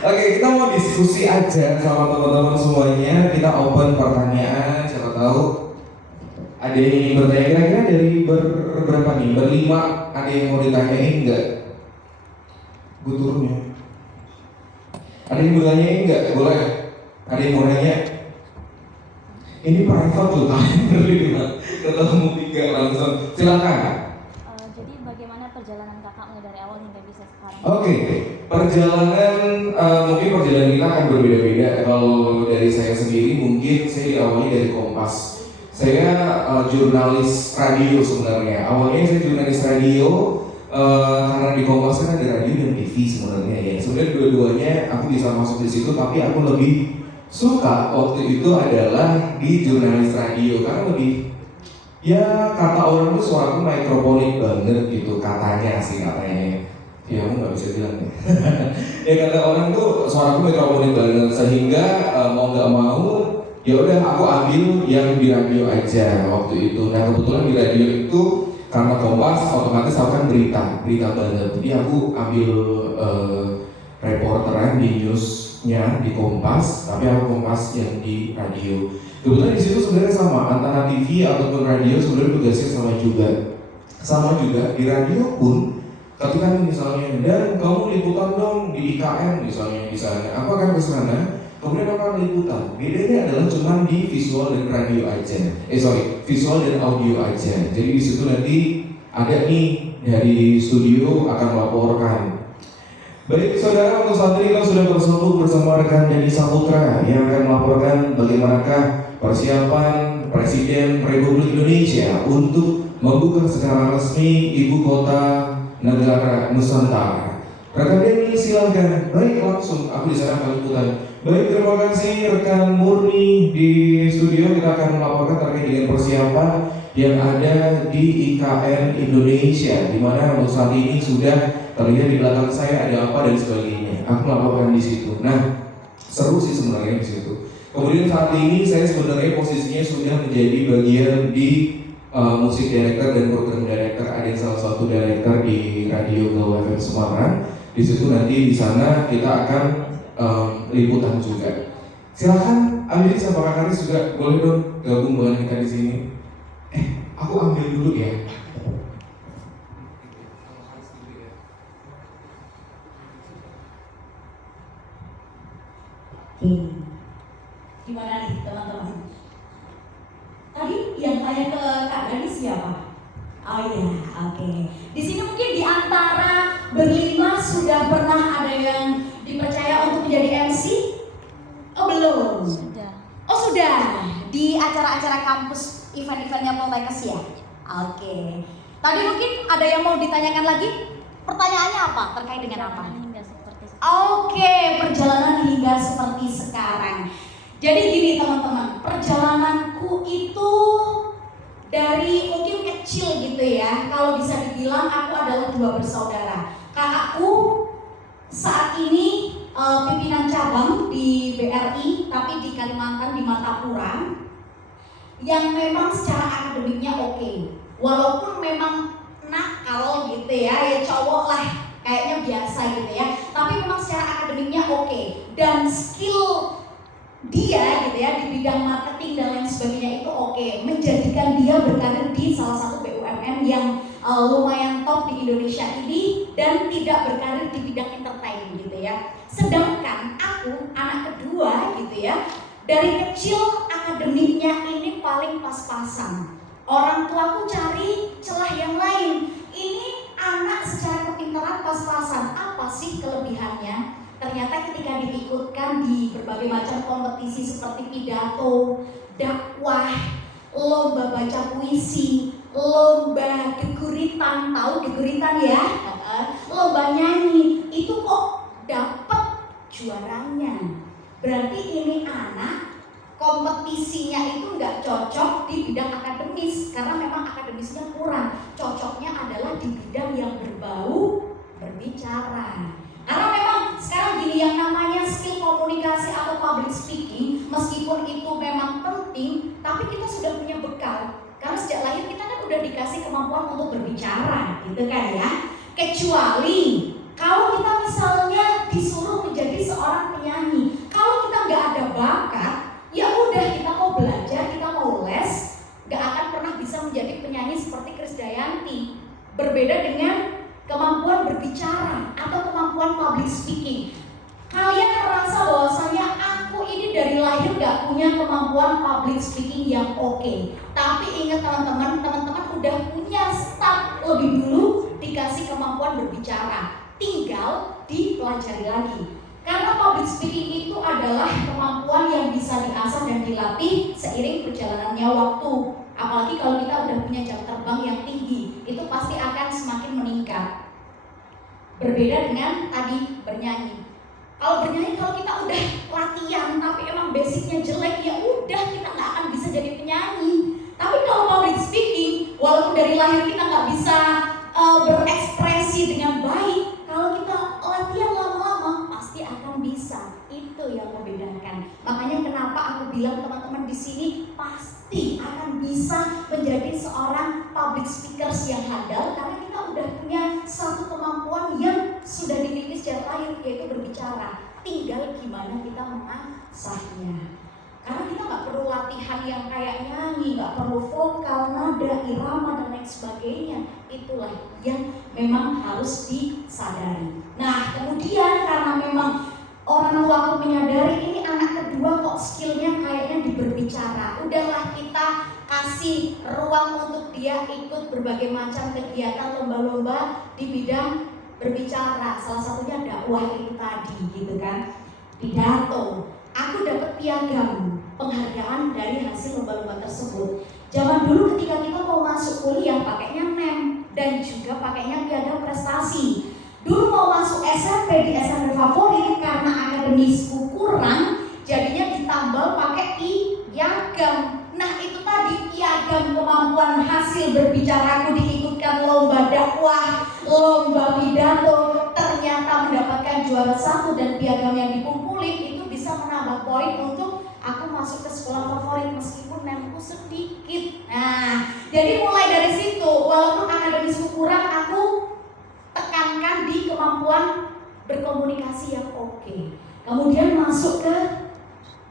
Oke, kita mau diskusi aja sama teman-teman semuanya. Kita open pertanyaan, siapa tahu ada yang ingin bertanya. Kira-kira dari berapa nih? Berlima, ada yang mau ditanyain enggak? Gue turun ya. Ada yang mau ditanyain enggak? Boleh. Ada yang mau nanya? Ini private loh, kalian berlima. Ketemu 3 langsung. Silakan. Jadi bagaimana perjalanan kakakmu dari awal hingga bisa sekarang? Oke, perjalanan mungkin perjalanan kita akan berbeda-beda. Kalau dari saya sendiri mungkin saya diawali dari Kompas. Saya jurnalis radio sebenarnya. Awalnya saya jurnalis radio karena di Kompas kan ada radio dan TV sebenarnya ya. Sebenarnya dua-duanya aku bisa masuk di situ, tapi aku lebih suka waktu itu adalah di jurnalis radio karena lebih, ya kata orang tuh suaraku mikrofonik banget gitu katanya sih katanya. Ya aku nggak bisa bilang ya. Ya kata orang tuh suaraku mikrofonik banget sehingga mau nggak mau ya udah aku ambil yang di radio aja waktu itu. Nah kebetulan di radio itu karena Kompas otomatis aku kan berita banget. Jadi aku ambil reporteran di newsnya di Kompas, tapi aku Kompas yang di radio. Kebetulan di situ sebenarnya sama antara TV ataupun radio sebenarnya tugasnya sama juga. Sama juga di radio pun, ketika misalnya dan kamu liputan dong di IKN misalnya di sana, aku akan ke sana, kemudian aku akan liputan. Bedanya adalah cuma di visual dan radio aja. Visual dan audio aja. Jadi di situ nanti ada nih dari studio akan melaporkan. Baik saudara, untuk saat ini kita sudah bersatu bersama rekan Denny Saputra yang akan melaporkan bagaimanakah persiapan Presiden Republik Indonesia untuk membuka secara resmi Ibu Kota Negara Nusantara. Rekan Denny silahkan. Baik, langsung aku di sana liputan. Baik, terima kasih rekan Murni di studio. Kita akan melaporkan terkait dengan persiapan yang ada di IKN Indonesia, di mana untuk saat ini sudah terlihat di belakang saya ada apa dan sebagainya. Aku melaporkan di situ. Nah, seru sih sebenarnya di situ. Kemudian saat ini saya sebenarnya posisinya sudah menjadi bagian di musik director dan program director. Ada salah satu director di Radio Gaul FM Semarang. Di situ nanti di sana kita akan liputan juga. Silakan Amiri sama Kak Karis juga boleh dong gabung dengan kita di sini. Aku ambil dulu ya. Gimana nih teman-teman? Tadi yang tanya ke Kak Dani siapa? Oh iya, oke. Di sini mungkin di antara berlima sudah pernah ada yang dipercaya untuk menjadi MC? Oh belum? Sudah. Oh sudah, di acara-acara kampus event-eventnya Poltekkes ya? Oke. Tadi mungkin ada yang mau ditanyakan lagi? Pertanyaannya apa? Terkait dengan apa? Hingga seperti Oke, perjalanan hingga seperti sekarang. Jadi gini teman-teman, perjalananku itu dari mungkin kecil gitu ya. Kalau bisa dibilang aku adalah 2 bersaudara. Kakakku saat ini pimpinan cabang di BRI, tapi di Kalimantan di Martapura, yang memang secara akademiknya oke. Walaupun memang nakal gitu ya cowok lah kayaknya biasa gitu ya, tapi memang secara akademiknya oke. Dan skill dia gitu ya di bidang marketing dan lain sebagainya itu oke, menjadikan dia berkarir di salah satu BUMN yang lumayan top di Indonesia ini dan tidak berkarir di bidang entertainment gitu ya. Sedangkan aku anak kedua gitu ya, dari kecil akademiknya ini paling pas-pasan. Orang tuaku cari celah yang lain. Ini anak secara kepintaran pas-pasan. Apa sih kelebihannya? Ternyata ketika diikutkan di berbagai macam kompetisi seperti pidato, dakwah, lomba baca puisi, lomba geguritan, tahu geguritan ya? Lomba nyanyi, itu kok dapat juaranya. Berarti ini anak kompetisinya itu nggak cocok di bidang akademis karena memang akademisnya kurang. Cocoknya adalah di bidang yang berbau berbicara. Karena memang sekarang gini, yang namanya skill komunikasi atau public speaking, meskipun itu memang penting, tapi kita sudah punya bekal. Karena sejak lahir kita kan udah dikasih kemampuan untuk berbicara, gitu kan ya. Kecuali kalau kita misalnya disuruh menjadi seorang penyanyi, kalau kita nggak ada bakat, ya udah kita mau belajar, kita mau les, nggak akan pernah bisa menjadi penyanyi seperti Krisdayanti. Berbeda dengan kemampuan berbicara atau kemampuan public speaking. Kalian merasa bahwasanya aku ini dari lahir gak punya kemampuan public speaking yang oke. Tapi ingat teman-teman udah punya start lebih dulu dikasih kemampuan berbicara. Tinggal dipelajari lagi. Karena public speaking itu adalah kemampuan yang bisa diasah dan dilatih seiring perjalanannya waktu. Apalagi kalau kita udah punya jam terbang yang tinggi, itu pasti akan semakin meningkat. Berbeda dengan tadi bernyanyi. Kalau bernyanyi, kalau kita udah latihan tapi emang basicnya jelek, ya udah kita nggak akan bisa jadi penyanyi. Tapi kalau public speaking, walaupun dari lahir kita nggak bisa berekspresi dengan baik, kalau kita latihan lama-lama pasti akan bisa. Itu yang membedakan. Makanya kenapa aku bilang teman-teman di sini pasti akan bisa menjadi seorang public speakers yang handal karena kita udah punya satu kemampuan yang sudah dimiliki sejak lahir, yaitu berbicara. Tinggal gimana kita mengasahnya. Karena kita nggak perlu latihan yang kayak nyanyi, nggak perlu vokal, nada, irama dan lain sebagainya. Itulah yang memang harus disadari. Nah kemudian karena memang orang tua aku menyadari ini anak kedua kok skillnya kayaknya di berbicara, udahlah kita kasih ruang untuk dia ikut berbagai macam kegiatan lomba-lomba di bidang berbicara. Salah satunya dakwah itu tadi gitu kan, pidato. Aku dapat piagam penghargaan dari hasil lomba-lomba tersebut. Zaman dulu ketika kita mau masuk kuliah pakainya NEM dan juga pakainya piagam prestasi. Dulu mau masuk SMP di SMP favorit karena akademisku kurang, jadinya ditambal pakai piagam. Nah itu tadi piagam kemampuan hasil berbicaraku diikutkan lomba dakwah, lomba pidato, ternyata mendapatkan juara 1 dan piagam yang dikumpulin itu bisa menambah poin untuk aku masuk ke sekolah favorit meskipun NEM-ku sedikit. Nah jadi mulai dari situ walaupun akademisku kurang, aku tekankan di kemampuan berkomunikasi yang oke. Kemudian masuk ke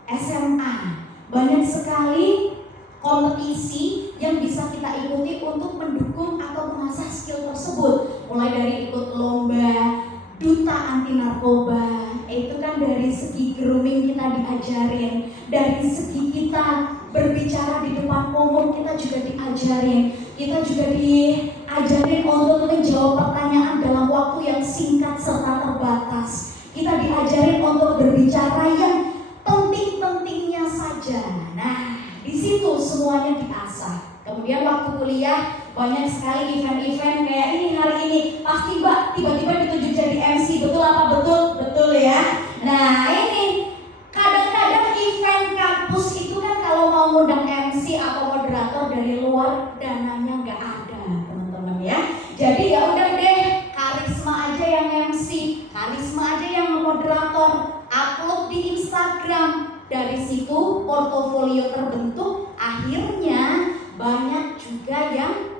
SMA, banyak sekali kompetisi yang bisa kita ikuti untuk mendukung atau mengasah skill tersebut. Mulai dari ikut lomba duta anti narkoba, itu kan dari segi grooming kita diajarin, dari segi kita berbicara di depan umum kita juga diajarin, kita juga diajarin untuk menjawab pertanyaan dalam waktu yang singkat serta terbatas. Kita diajarin untuk berbicara yang penting-pentingnya saja. Nah, di situ semuanya diasah. Kemudian waktu kuliah banyak sekali event-event kayak ini hari ini. Pasti Mbak tiba-tiba ditunjuk jadi MC, betul apa betul? Betul ya. Nah ini kadang-kadang event kampus itu kan kalau mau ngundang MC atau moderator dari luar dananya nggak ada teman-teman ya. Jadi ya udah deh, karisma aja yang MC, karisma aja yang moderator, upload di Instagram. Dari situ portofolio terbentuk, akhirnya banyak juga yang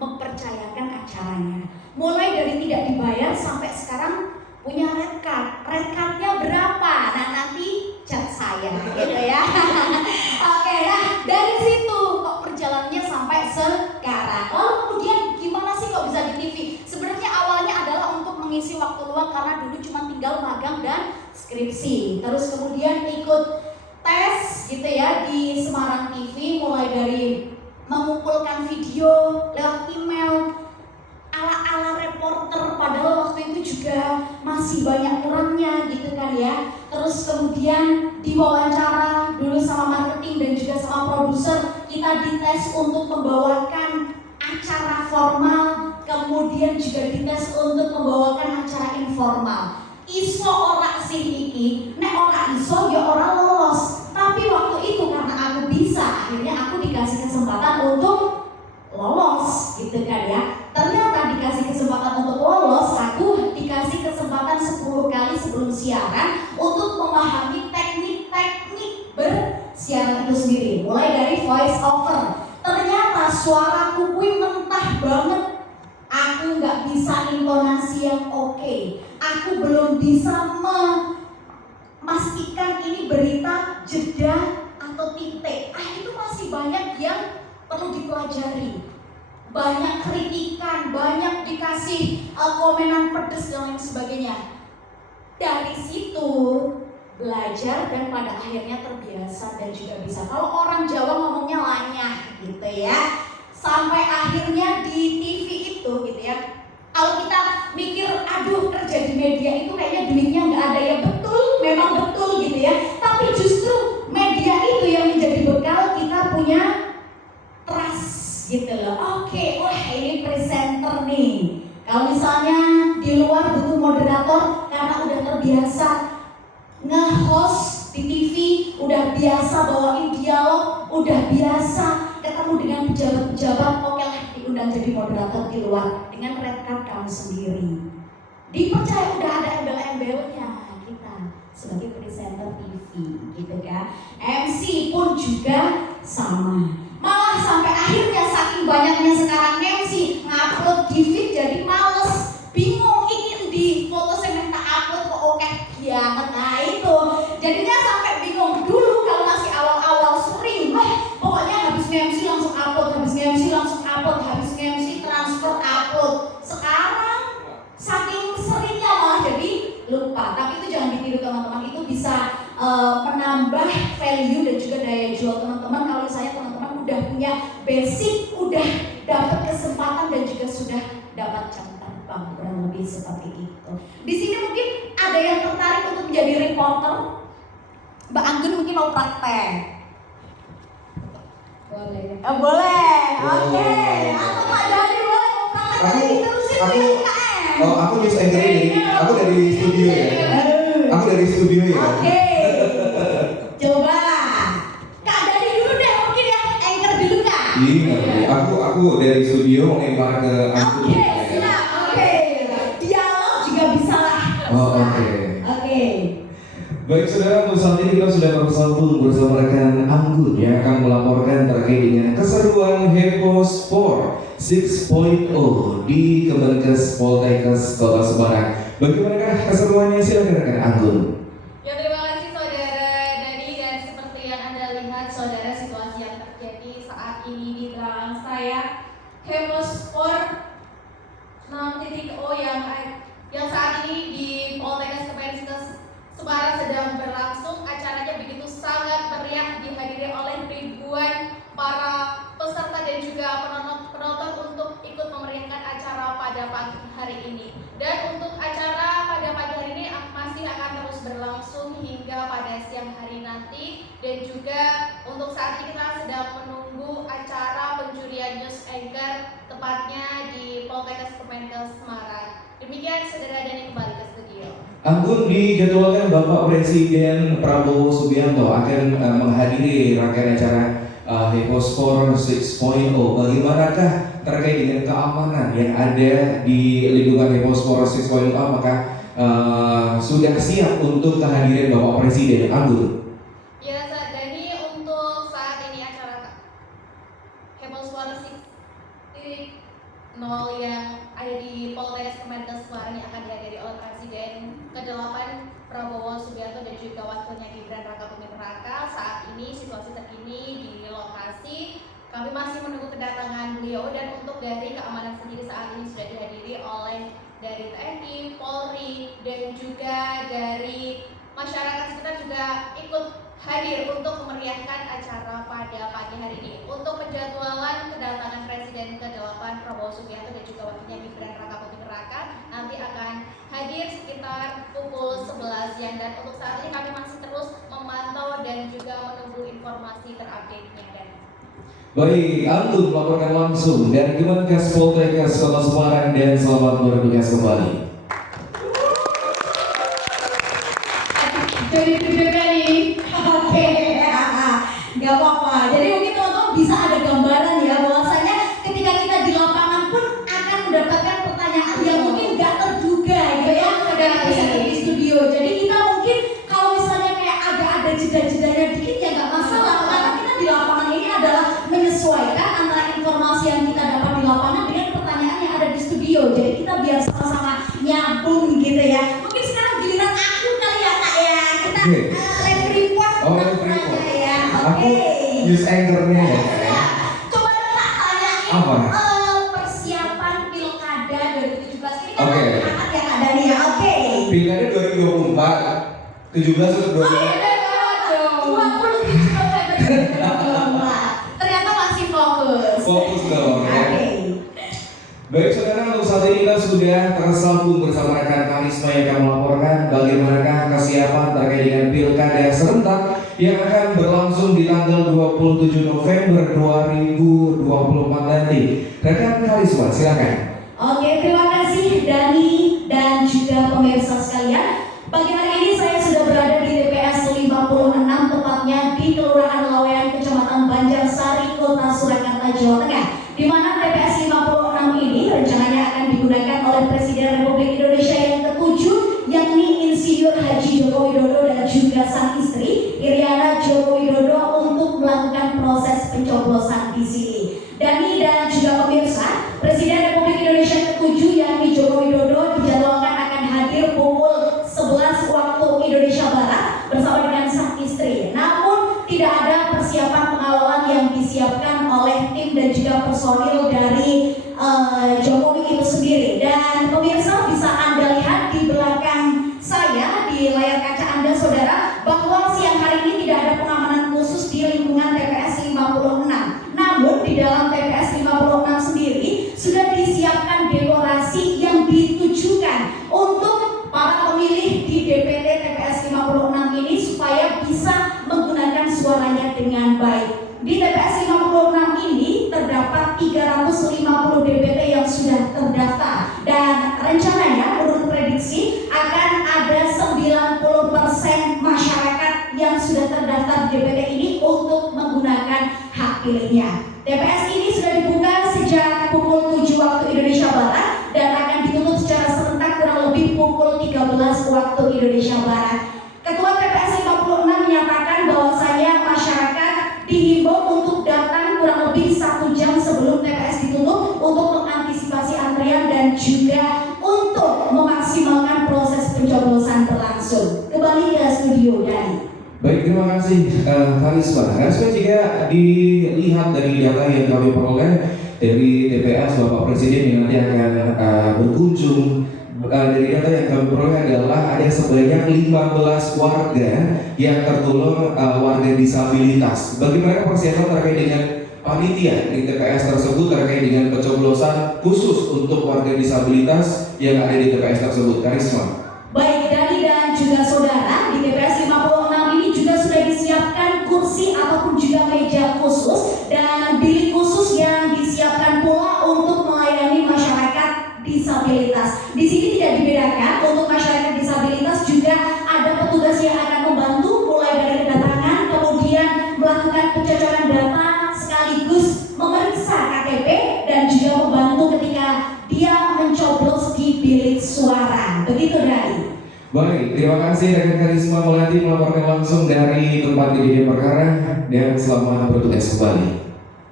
mempercayakan acaranya. Mulai dari tidak dibayar sampai sekarang punya red card. Red cardnya berapa? Nah nanti chat saya gitu ya. Oke, nah dari situ kok perjalanannya sampai sekarang. Lalu kemudian gimana sih kok bisa di TV? Sebenarnya awalnya adalah untuk mengisi waktu luang karena dulu cuma tinggal magang dan skripsi. Terus kemudian ikut tes gitu ya di Semarang TV, mulai dari mengumpulkan video lewat email ala-ala reporter, padahal waktu itu juga masih banyak kurangnya gitu kan ya. Terus kemudian diwawancara dulu sama marketing dan juga sama produser, kita dites untuk membawakan acara formal, kemudian juga dites untuk membawakan acara informal. Iso ora sih iki, nek ora iso ya ora lolos. Tapi waktu itu karena aku bisa, akhirnya aku dikasih kesempatan untuk lolos gitu kan ya. Ternyata dikasih kesempatan untuk lolos, aku dikasih kesempatan 10 kali sebelum siaran untuk memahami teknik-teknik bersiaran itu sendiri. Mulai dari voice over, ternyata suaraku kuwi mentah banget. Aku nggak bisa intonasi yang oke. Aku belum bisa memastikan ini berita, jeda, atau titik. Itu masih banyak yang perlu dipelajari. Banyak kritikan, banyak dikasih komenan pedes dan lain sebagainya. Dari situ belajar dan pada akhirnya terbiasa dan juga bisa. Kalau orang Jawa ngomongnya lanyah gitu ya. Sampai akhirnya di TV itu gitu ya. Kalau kita mikir, aduh kerja di media itu kayaknya duitnya nggak ada, ya betul, memang betul gitu ya. Tapi justru media itu yang menjadi bekal kita punya trust gitu loh. Oke, wah ini presenter nih. Kalau misalnya di luar butuh moderator karena udah terbiasa nge-host di TV, udah biasa bawain dialog, udah biasa ketemu dengan pejabat-pejabat, oke lah diundang jadi moderator di luar dengan red card kamu sendiri. Dipercaya udah ada embel-embelnya kita sebagai presenter TV gitu kan. MC pun juga sama. Malah sampai akhirnya saking banyaknya sekarang MC ngupload di feed jadi males, bingung ingin di foto saya minta upload kok oke banget. Nah itu jadinya sampai bingung. Dulu kalau masih awal lupa. Tapi itu jangan ditiru teman-teman, itu bisa menambah value dan juga daya jual teman-teman kalau misalnya teman-teman udah punya basic, udah dapat kesempatan dan juga sudah dapat jam terbang, kurang lebih seperti itu. Di sini mungkin ada yang tertarik untuk menjadi reporter. Mbak Anggun mungkin mau praktek. Boleh. Boleh. Oke. Atau Pak Dani boleh mau praktek lagi terusin aku- UMKM. Oh, aku news anchor aku dari studio ya. Aku dari studio ya. Oke. Coba. Kak Dani dulu deh mungkin ya, anchor dulu Kak. Iya, aku dari studio melempar ke aku. Oke, siap. Oke. Dialog juga bisa lah. Oh, oke. Oke. Baik saudara, untuk saat ini kita sudah bersatu bersama rekan Anggun yang akan melaporkan terkait dengan keseruan Heboh Sport 6.0 di Kemenkes Poltekkes Kota Semarang. Bagaimanakah keseruannya? Silakan rekan Anggun. Ya, terima kasih saudara Dani, dan seperti yang Anda lihat saudara, situasi yang terjadi saat ini di belakang saya, Heboh Sport 6.0 yang saat ini di Poltekkes Kemenkes Semarang sedang berlangsung. Acaranya begitu sangat meriah, dihadiri oleh ribuan para peserta dan juga penonton untuk ikut memeriahkan acara pada pagi hari ini. Dan untuk acara pada pagi hari ini masih akan terus berlangsung hingga pada siang hari nanti. Dan juga untuk saat ini kita sedang menunggu acara pencurian news anchor, tepatnya di Poltekkes Kemenkes Semarang. Demikian saudara, Dani kembali ke studio. Anggun, dijadwalkan Bapak Presiden Prabowo Subianto akan menghadiri rangkaian acara Heboh Sport 6.0. Bagaimanakah terkait dengan keamanan yang ada di lingkungan Heboh Sport 6.0? Apakah sudah siap untuk kehadiran Bapak Presiden? Anggun. Ya, Dani, untuk saat ini acara Heboh Sport 6.0 yang ada di Poltekkes Kemenkes Semarang yang akan dihadiri oleh Presiden ke-8 Prabowo Subianto dan juga wakilnya Gibran Raka Buming Raka. Saat ini situasi terkini di lokasi, kami masih menunggu kedatangan beliau, dan untuk dari keamanan sendiri saat ini sudah dihadiri oleh dari TNI, Polri, dan juga dari masyarakat sekitar juga ikut hadir untuk memeriahkan acara pada pagi hari ini. Untuk penjadwalan kedatangan Presiden ke-8 Prabowo Subianto dan juga wakilnya Gibran Raka Buming Raka nanti akan hadir sekitar pukul 11 siang, dan untuk saat ini kami masih terus memantau dan juga menunggu informasi terupdate-nya. Dan Baik, Anggun melaporkan langsung dari Kemenkes Poltekkes Kota Semarang, dan selamat bertugas kembali. jadi deg-degan nih. Oke, nggak apa-apa. Jadi mungkin teman-teman bisa ada gambaran ya bahwasanya ketika kita di lapangan pun akan mendapatkan pertanyaan yang mungkin nggak terduga gitu ya dari peserta di studio. Jadi kita mungkin kalau misalnya kayak agak ada jeda-jedanya dikit ya nggak masalah, karena kita di lapangan ini adalah menyesuaikan antara informasi yang kita dapat di lapangan dengan pertanyaan yang ada di studio. Jadi kita biar sama-sama nyambung gitu ya. Mungkin sekarang giliran aku kali ya Kak ya. Kita live report Live tentang report. ya. Aku Oke. news anchor-nya ya. Coba dong Kak tanyain Apa? persiapan pilkada 2017 ini kan Oke. angkat ya Kak Dani ya. Oke. Pilkada 2024, 17 atau 20 November. Ternyata masih fokus. Fokus dong ya. Oke. Baik saudara, untuk saat ini kita sudah tersambung bersama rekan Karisma yang akan melaporkan bagaimanakah kesiapan terkait dengan pilkada serentak yang akan berlangsung di tanggal 27 November 2024 nanti. Rekan Karisma, silakan. Oke, terima kasih Dani dan juga pemirsa sekalian. Pagi hari ini saya sudah berada di TPS 56, tepatnya di Kelurahan Lawean, Kecamatan Banjarsari, Kota Surakarta, Jawa Tengah, di mana TPS 56 ini rencananya akan digunakan oleh Presiden Republik Indonesia yang ke-7, yakni Insinyur Haji Joko Widodo dan juga sang istri Iriana Joko Widodo untuk melakukan proses pencoblosan di sini. Dani dan juga pemirsa, Presiden Republik Indonesia ke-7 yakni Joko Widodo dijadwalkan akan hadir pukul 11 waktu Indonesia Barat bersama dengan sang istri. Namun tidak ada persiapan pengawalan yang disiapkan oleh tim dan juga personil dari Jokowi itu sendiri. Dan pemirsa bisa Anda lihat di belakang saya saudara bahwa siang hari ini tidak ada pengamanan khusus di lingkungan TPS 56. Namun di dalam TPS 56 sendiri sudah disiapkan dekorasi yang ditujukan untuk para pemilih di DPT TPS 56 ini supaya bisa menggunakan suaranya dengan baik. Di TPS 56 ini terdapat 350 DPT yang sudah terdaftar dan rencananya menurut prediksi akan ada 90% masyarakat yang sudah terdaftar di DPT ini untuk menggunakan hak pilihnya. TPS ini sudah dibuka sejak pukul 7 waktu Indonesia Barat dan akan ditutup secara serentak kurang lebih pukul 13 waktu Indonesia Barat. Ketua TPS 56 menyatakan bahwasanya masyarakat dihimbau untuk datang kurang lebih 1 jam sebelum TPS ditutup untuk mengantisipasi antrian dan juga untuk memaksimalkan proses pencoblosan berlangsung. Kembali ke studio Dani. Baik, terima kasih Karisma. Karisma, jika dilihat dari data yang kami peroleh dari TPS Bapak Presiden yang nanti akan berkunjung, dari data yang kami peroleh adalah ada sebanyak 15 warga yang tergolong warga disabilitas. Bagaimana persiapan terkait dengan panitia di TPS tersebut terkait dengan pencoblosan khusus untuk warga disabilitas yang ada di TPS tersebut? Karisma. Baik, Dani dan juga saudara, di TPS 56 ini juga sudah disiapkan kursi ataupun juga meja khusus dan bilik khusus yang disiapkan pula untuk melayani masyarakat disabilitas. Di sini tidak dibedakan, untuk masyarakat disabilitas juga ada petugas yang akan membantu mulai dari kedatangan, kemudian melakukan pencocokan data sekaligus memeriksa KTP dan juga membantu ketika dia mencoblos di bilik suara. Begitu, Dani. Baik, terima kasih rekan Karisma Melati melaporkan langsung dari tempat kejadian perkara dan selamat bertugas kembali.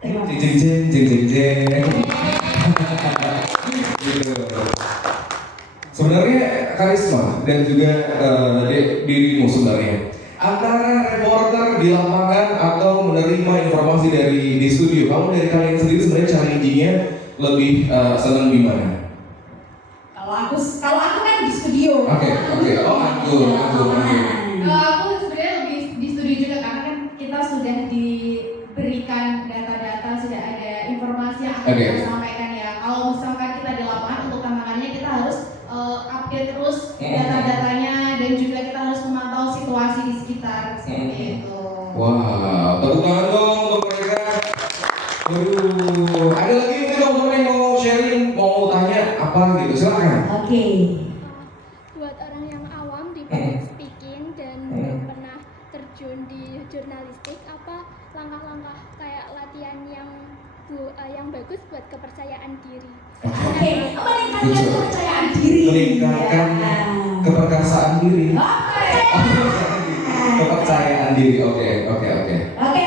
Jeng jeng jeng jeng jeng. Sebenarnya Karisma dan juga dirimu sebenarnya antara reporter di lapangan atau menerima informasi dari di studio, kamu dari kalian sendiri sebenarnya challenging-nya lebih senang di mana? Kalau aku kan di studio. Oke. Oh, aku. Aku sebenarnya lebih di studio juga karena kan kita sudah diberikan data-data, sudah ada informasi yang akan kita sampaikan ya. Kalau misalkan kita di lapangan untuk tantangannya kita harus update terus data-datanya dan juga kita harus memantau situasi di sekitar seperti itu. Wow, tepuk tangan dong untuk mereka. Waduh, ada lagi mungkin teman-teman yang mau sharing, mau tanya apa gitu, silakan. Oke. Buat orang yang awam di public speaking dan belum pernah terjun di jurnalistik, apa langkah-langkah kayak latihan yang bagus buat kepercayaan diri? Oke, meningkatkan kepercayaan diri. Meningkatkan keperkasaan diri. Kepercayaan diri. Oke. Oke,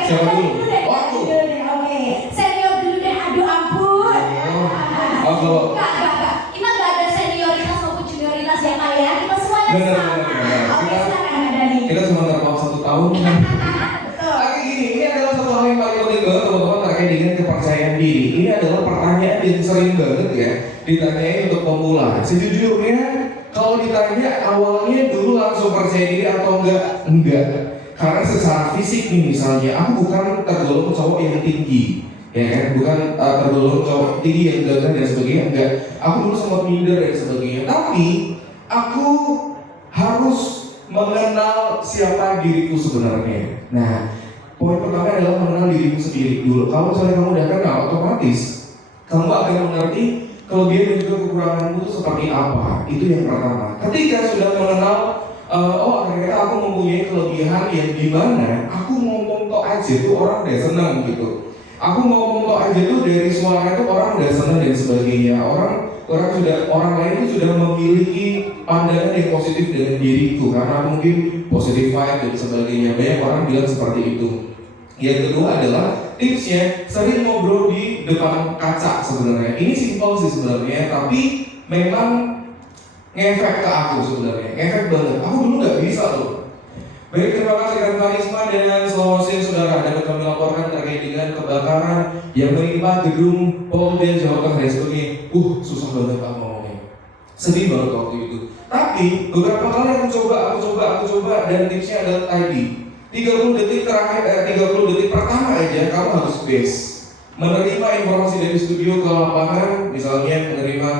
Siapa dulu? Oh, aku. Oke, senior dulu deh. Aduh ampun. Oh, Enggak. Kita nggak ada senioritas maupun junioritas ya Kak ya. Kita semuanya Benar. sama. Oke, silakan Dani. kita cuma terpaut 1 tahun. Oke, gini, ini adalah satu hal yang paling penting banget teman-teman terkait dengan kepercayaan diri. Ini adalah pertanyaan yang sering banget ya ditanyain untuk pemula. Sejujurnya kalau ditanya awalnya dulu langsung percaya diri atau enggak. Karena secara fisik nih misalnya, aku bukan tergolong cowok yang tinggi, ya kan? Bukan tergolong cowok tinggi yang gagah dan sebagainya, enggak. Aku dulu sempat minder dan sebagainya. Tapi aku harus mengenal siapa diriku sebenarnya. Nah, poin pertama adalah mengenal dirimu sendiri dulu. Kalau misalnya kamu udah kenal, otomatis kamu akan mengerti kelebihan dan juga kekuranganmu itu seperti apa. Itu yang pertama. Ketika sudah mengenal, ternyata aku mempunyai kelebihan yang dimana aku ngomong tok aja tuh orang udah senang gitu. Aku ngomong tok aja tuh dari suara itu orang udah senang dan sebagainya. Orang lain itu sudah memiliki pandangan yang positif dengan diriku karena mungkin positive vibe dan sebagainya. Banyak orang bilang seperti itu. Yang kedua adalah tipsnya sering ngobrol di depan kaca sebenarnya. Ini simpel sih sebenarnya, tapi memang ngefek ke aku sebenarnya. Ngefek banget. Aku dulu nggak bisa loh. Baik, terima kasih dan Karisma dan selamat siang saudara. Dapat kami laporkan terkait dengan kebakaran yang menimpa gedung Polda Jawa Tengah dan sebagainya. Susah banget Pak ngomongnya. Sedih banget waktu itu. Tapi Tapi beberapa kali aku coba dan tipsnya adalah tadi 30 detik terakhir, 30 detik pertama aja kamu harus base. Menerima informasi dari studio ke lapangan, misalnya menerima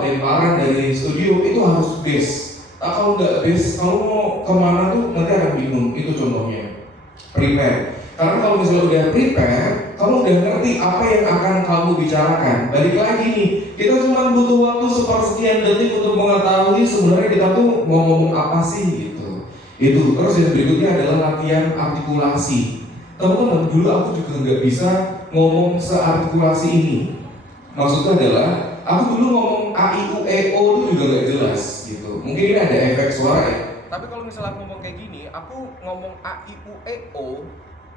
lemparan dari studio itu harus base. Kalau nggak base, kamu mau kemana tuh nanti akan bingung. Itu contohnya. Prepare. Karena kalau misalnya udah prepare, kamu udah ngerti apa yang akan kamu bicarakan. Balik lagi nih, kita cuma butuh waktu sepersekian detik untuk mengetahui sebenarnya kita tuh mau ngomong apa sih gitu. Itu. Terus yang berikutnya adalah latihan artikulasi. Teman-teman, dulu aku juga nggak bisa ngomong seartikulasi ini. Maksudnya adalah, aku dulu ngomong A, I, U, E, O itu juga nggak jelas gitu. Mungkin ini ada efek suara ya. Tapi kalau misalnya aku ngomong kayak gini, aku ngomong A, I, U, E, O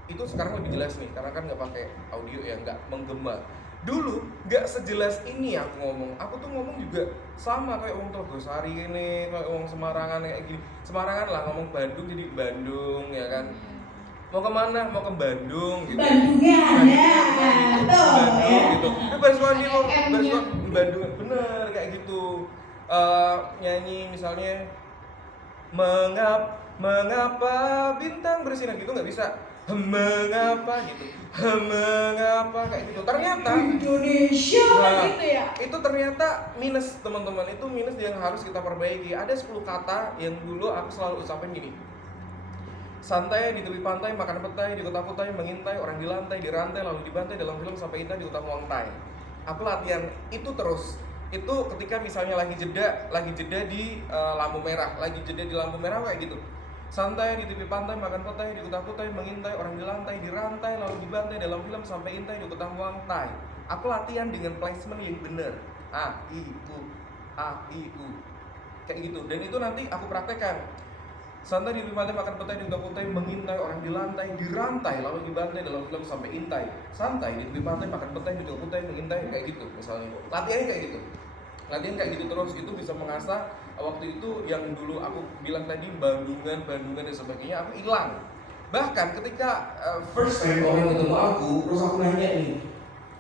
itu sekarang lebih jelas nih, karena kan nggak pakai audio ya, nggak menggema. Dulu nggak sejelas ini aku ngomong. Aku tuh ngomong juga sama kayak orang Togosari ini, kayak orang Semarangan kayak gini. Semarangan lah, ngomong Bandung jadi Bandung ya kan. Mau kemana? Mau ke Bandung gitu. Bandungnya ada, betul ya. Gitu. Barsuani lo, Bandung, bener kayak gitu. Nyanyi misalnya mengapa bintang bersinar gitu nggak bisa. Mengapa gitu, mengapa kayak gitu. Ternyata Indonesia gitu ya. itu ternyata minus teman-teman, itu minus yang harus kita perbaiki. Ada 10 kata yang dulu aku selalu ucapin gini. Santai di tepi pantai, makan petai, di kota kutai, mengintai, orang di lantai, di rantai, lalu dibantai, dalam film sampai intai, di kota muangtai. Aku latihan itu terus. Itu ketika misalnya lagi jeda di lampu merah, kayak gitu. Santai di tepi pantai, makan petai, di kota kutai, mengintai, orang di lantai, di rantai, lalu dibantai, dalam film sampai intai, di kota muangtai. Aku latihan dengan placement yang benar. A, I, U. Kayak gitu. Dan itu nanti aku praktekkan. Santai di pantai, makan petai, di kota kutai, mengintai, orang di lantai, di rantai, lalu dibantai, dalam film sampai intai. Santai di tepi pantai, makan petai, di kota kutai, mengintai, kayak gitu misalnya. Latihannya kayak gitu. Latihan kayak gitu terus, itu bisa mengasah. Waktu itu yang dulu aku bilang tadi bandungan dan sebagainya, aku hilang. Bahkan ketika first time orang ketemu aku, terus aku nanya nih,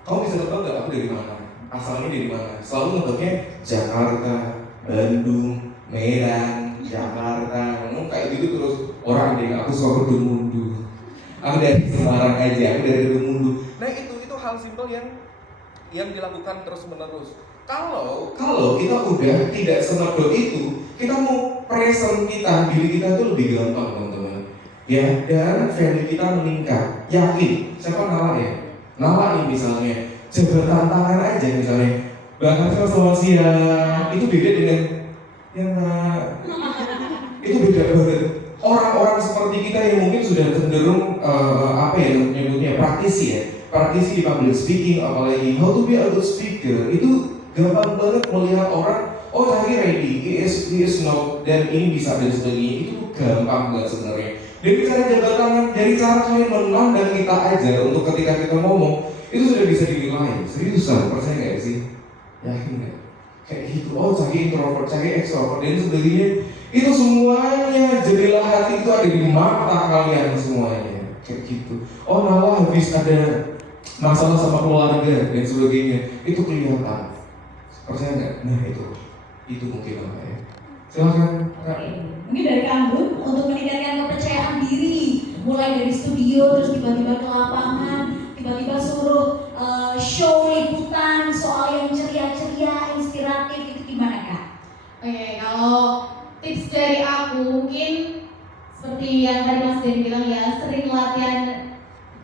kamu bisa nebak gak aku dari mana? Asalnya dari mana? Selalu nebaknya Jakarta, Bandung, Medan, Jakarta, kayak gitu terus. Orang deh, aku suka Kedumundu. Aku dari Semarang aja, aku dari Kedumundu. Nah itu hal simpel yang dilakukan terus menerus. Kalau kita udah tidak semedot itu, kita mau present diri kita tuh lebih gampang teman-teman. Ya, dan value kita meningkat. Yakin, siapa Nala ya? Nala nih misalnya, jabatan tangan aja misalnya. Bahasa Sulawesi itu beda dengan yang itu beda banget. Orang-orang seperti kita yang mungkin sudah cenderung nyebutnya praktisi di public speaking, apalagi how to be a good speaker, itu gampang banget melihat orang, oh tadi ready, he is not, dan ini bisa dan sebagainya. Itu gampang banget sebenarnya. Dari cara jaga tangan, dari cara kalian memandang kita aja untuk ketika kita ngomong, itu sudah bisa dinilai. Seriusan, percaya nggak sih? Yakin nggak? Kayak gitu. Oh cari introvert, cari extrovert dan sebagainya. Itu semuanya jadilah hati itu ada di mata kalian semuanya. Kayak gitu. Oh Nala habis ada masalah sama keluarga dan sebagainya. Itu kelihatan. Percaya nggak? Nah itu mungkin apa ya? Silakan. Mungkin dari Kanggun untuk meningkatkan kepercayaan diri, mulai dari studio terus tiba-tiba ke lapangan, tiba-tiba suruh show liputan soal yang ceria-ceria, inspiratif, itu gimana Kak? Oke, kalau tips dari aku mungkin seperti yang tadi Mas Den bilang ya, sering latihan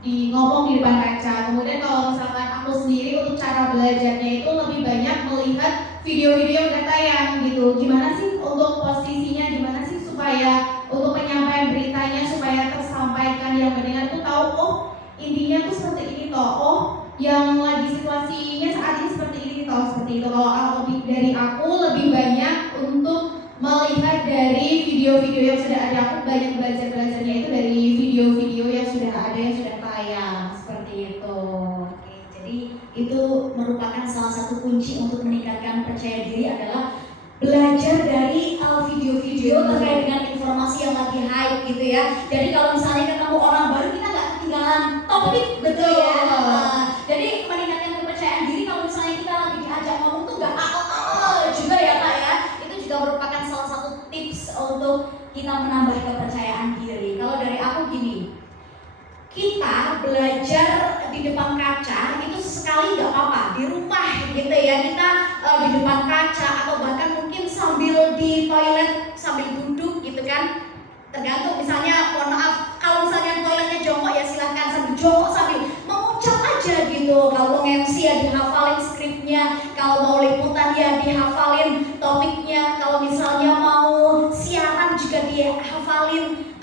di ngomong di depan kaca. Kemudian kalau misalkan aku sendiri untuk cara belajarnya itu lebih banyak melihat video-video yang udah tayang gitu. Gimana sih untuk posisinya, gimana sih supaya untuk penyampaian beritanya supaya tersampaikan, yang mendengar tuh tahu oh intinya tuh seperti ini toh, oh yang lagi situasinya saat ini seperti ini toh, seperti itu. Kalau dari aku lebih banyak untuk melihat dari video-video yang sudah ada. Aku banyak belajarnya itu dari video-video yang sudah ada, yang sudah tayang, seperti itu. Oke, jadi itu merupakan salah satu kunci untuk meningkatkan percaya diri adalah belajar dari video-video terkait dengan informasi yang lagi hype gitu ya. Jadi kalau misalnya ketemu orang baru, kita nggak ketinggalan topik, betul ya. Jadi meningkatkan kepercayaan diri kalau misalnya kita lagi diajak ngomong tuh nggak juga ya Kak ya. Itu juga merupakan kita menambah kepercayaan diri? Kalau dari aku gini, kita belajar di depan kaca itu sesekali nggak apa-apa, di rumah gitu ya, kita di depan kaca atau bahkan mungkin sambil di toilet sambil duduk gitu kan, tergantung misalnya, mohon maaf, kalau misalnya toiletnya jongkok ya silahkan sambil jongkok sambil mengucap aja gitu. Kalau mau MC ya dihafalin skripnya, kalau mau liputan ya dihafalin topiknya, kalau misalnya mau siaran juga dihafalin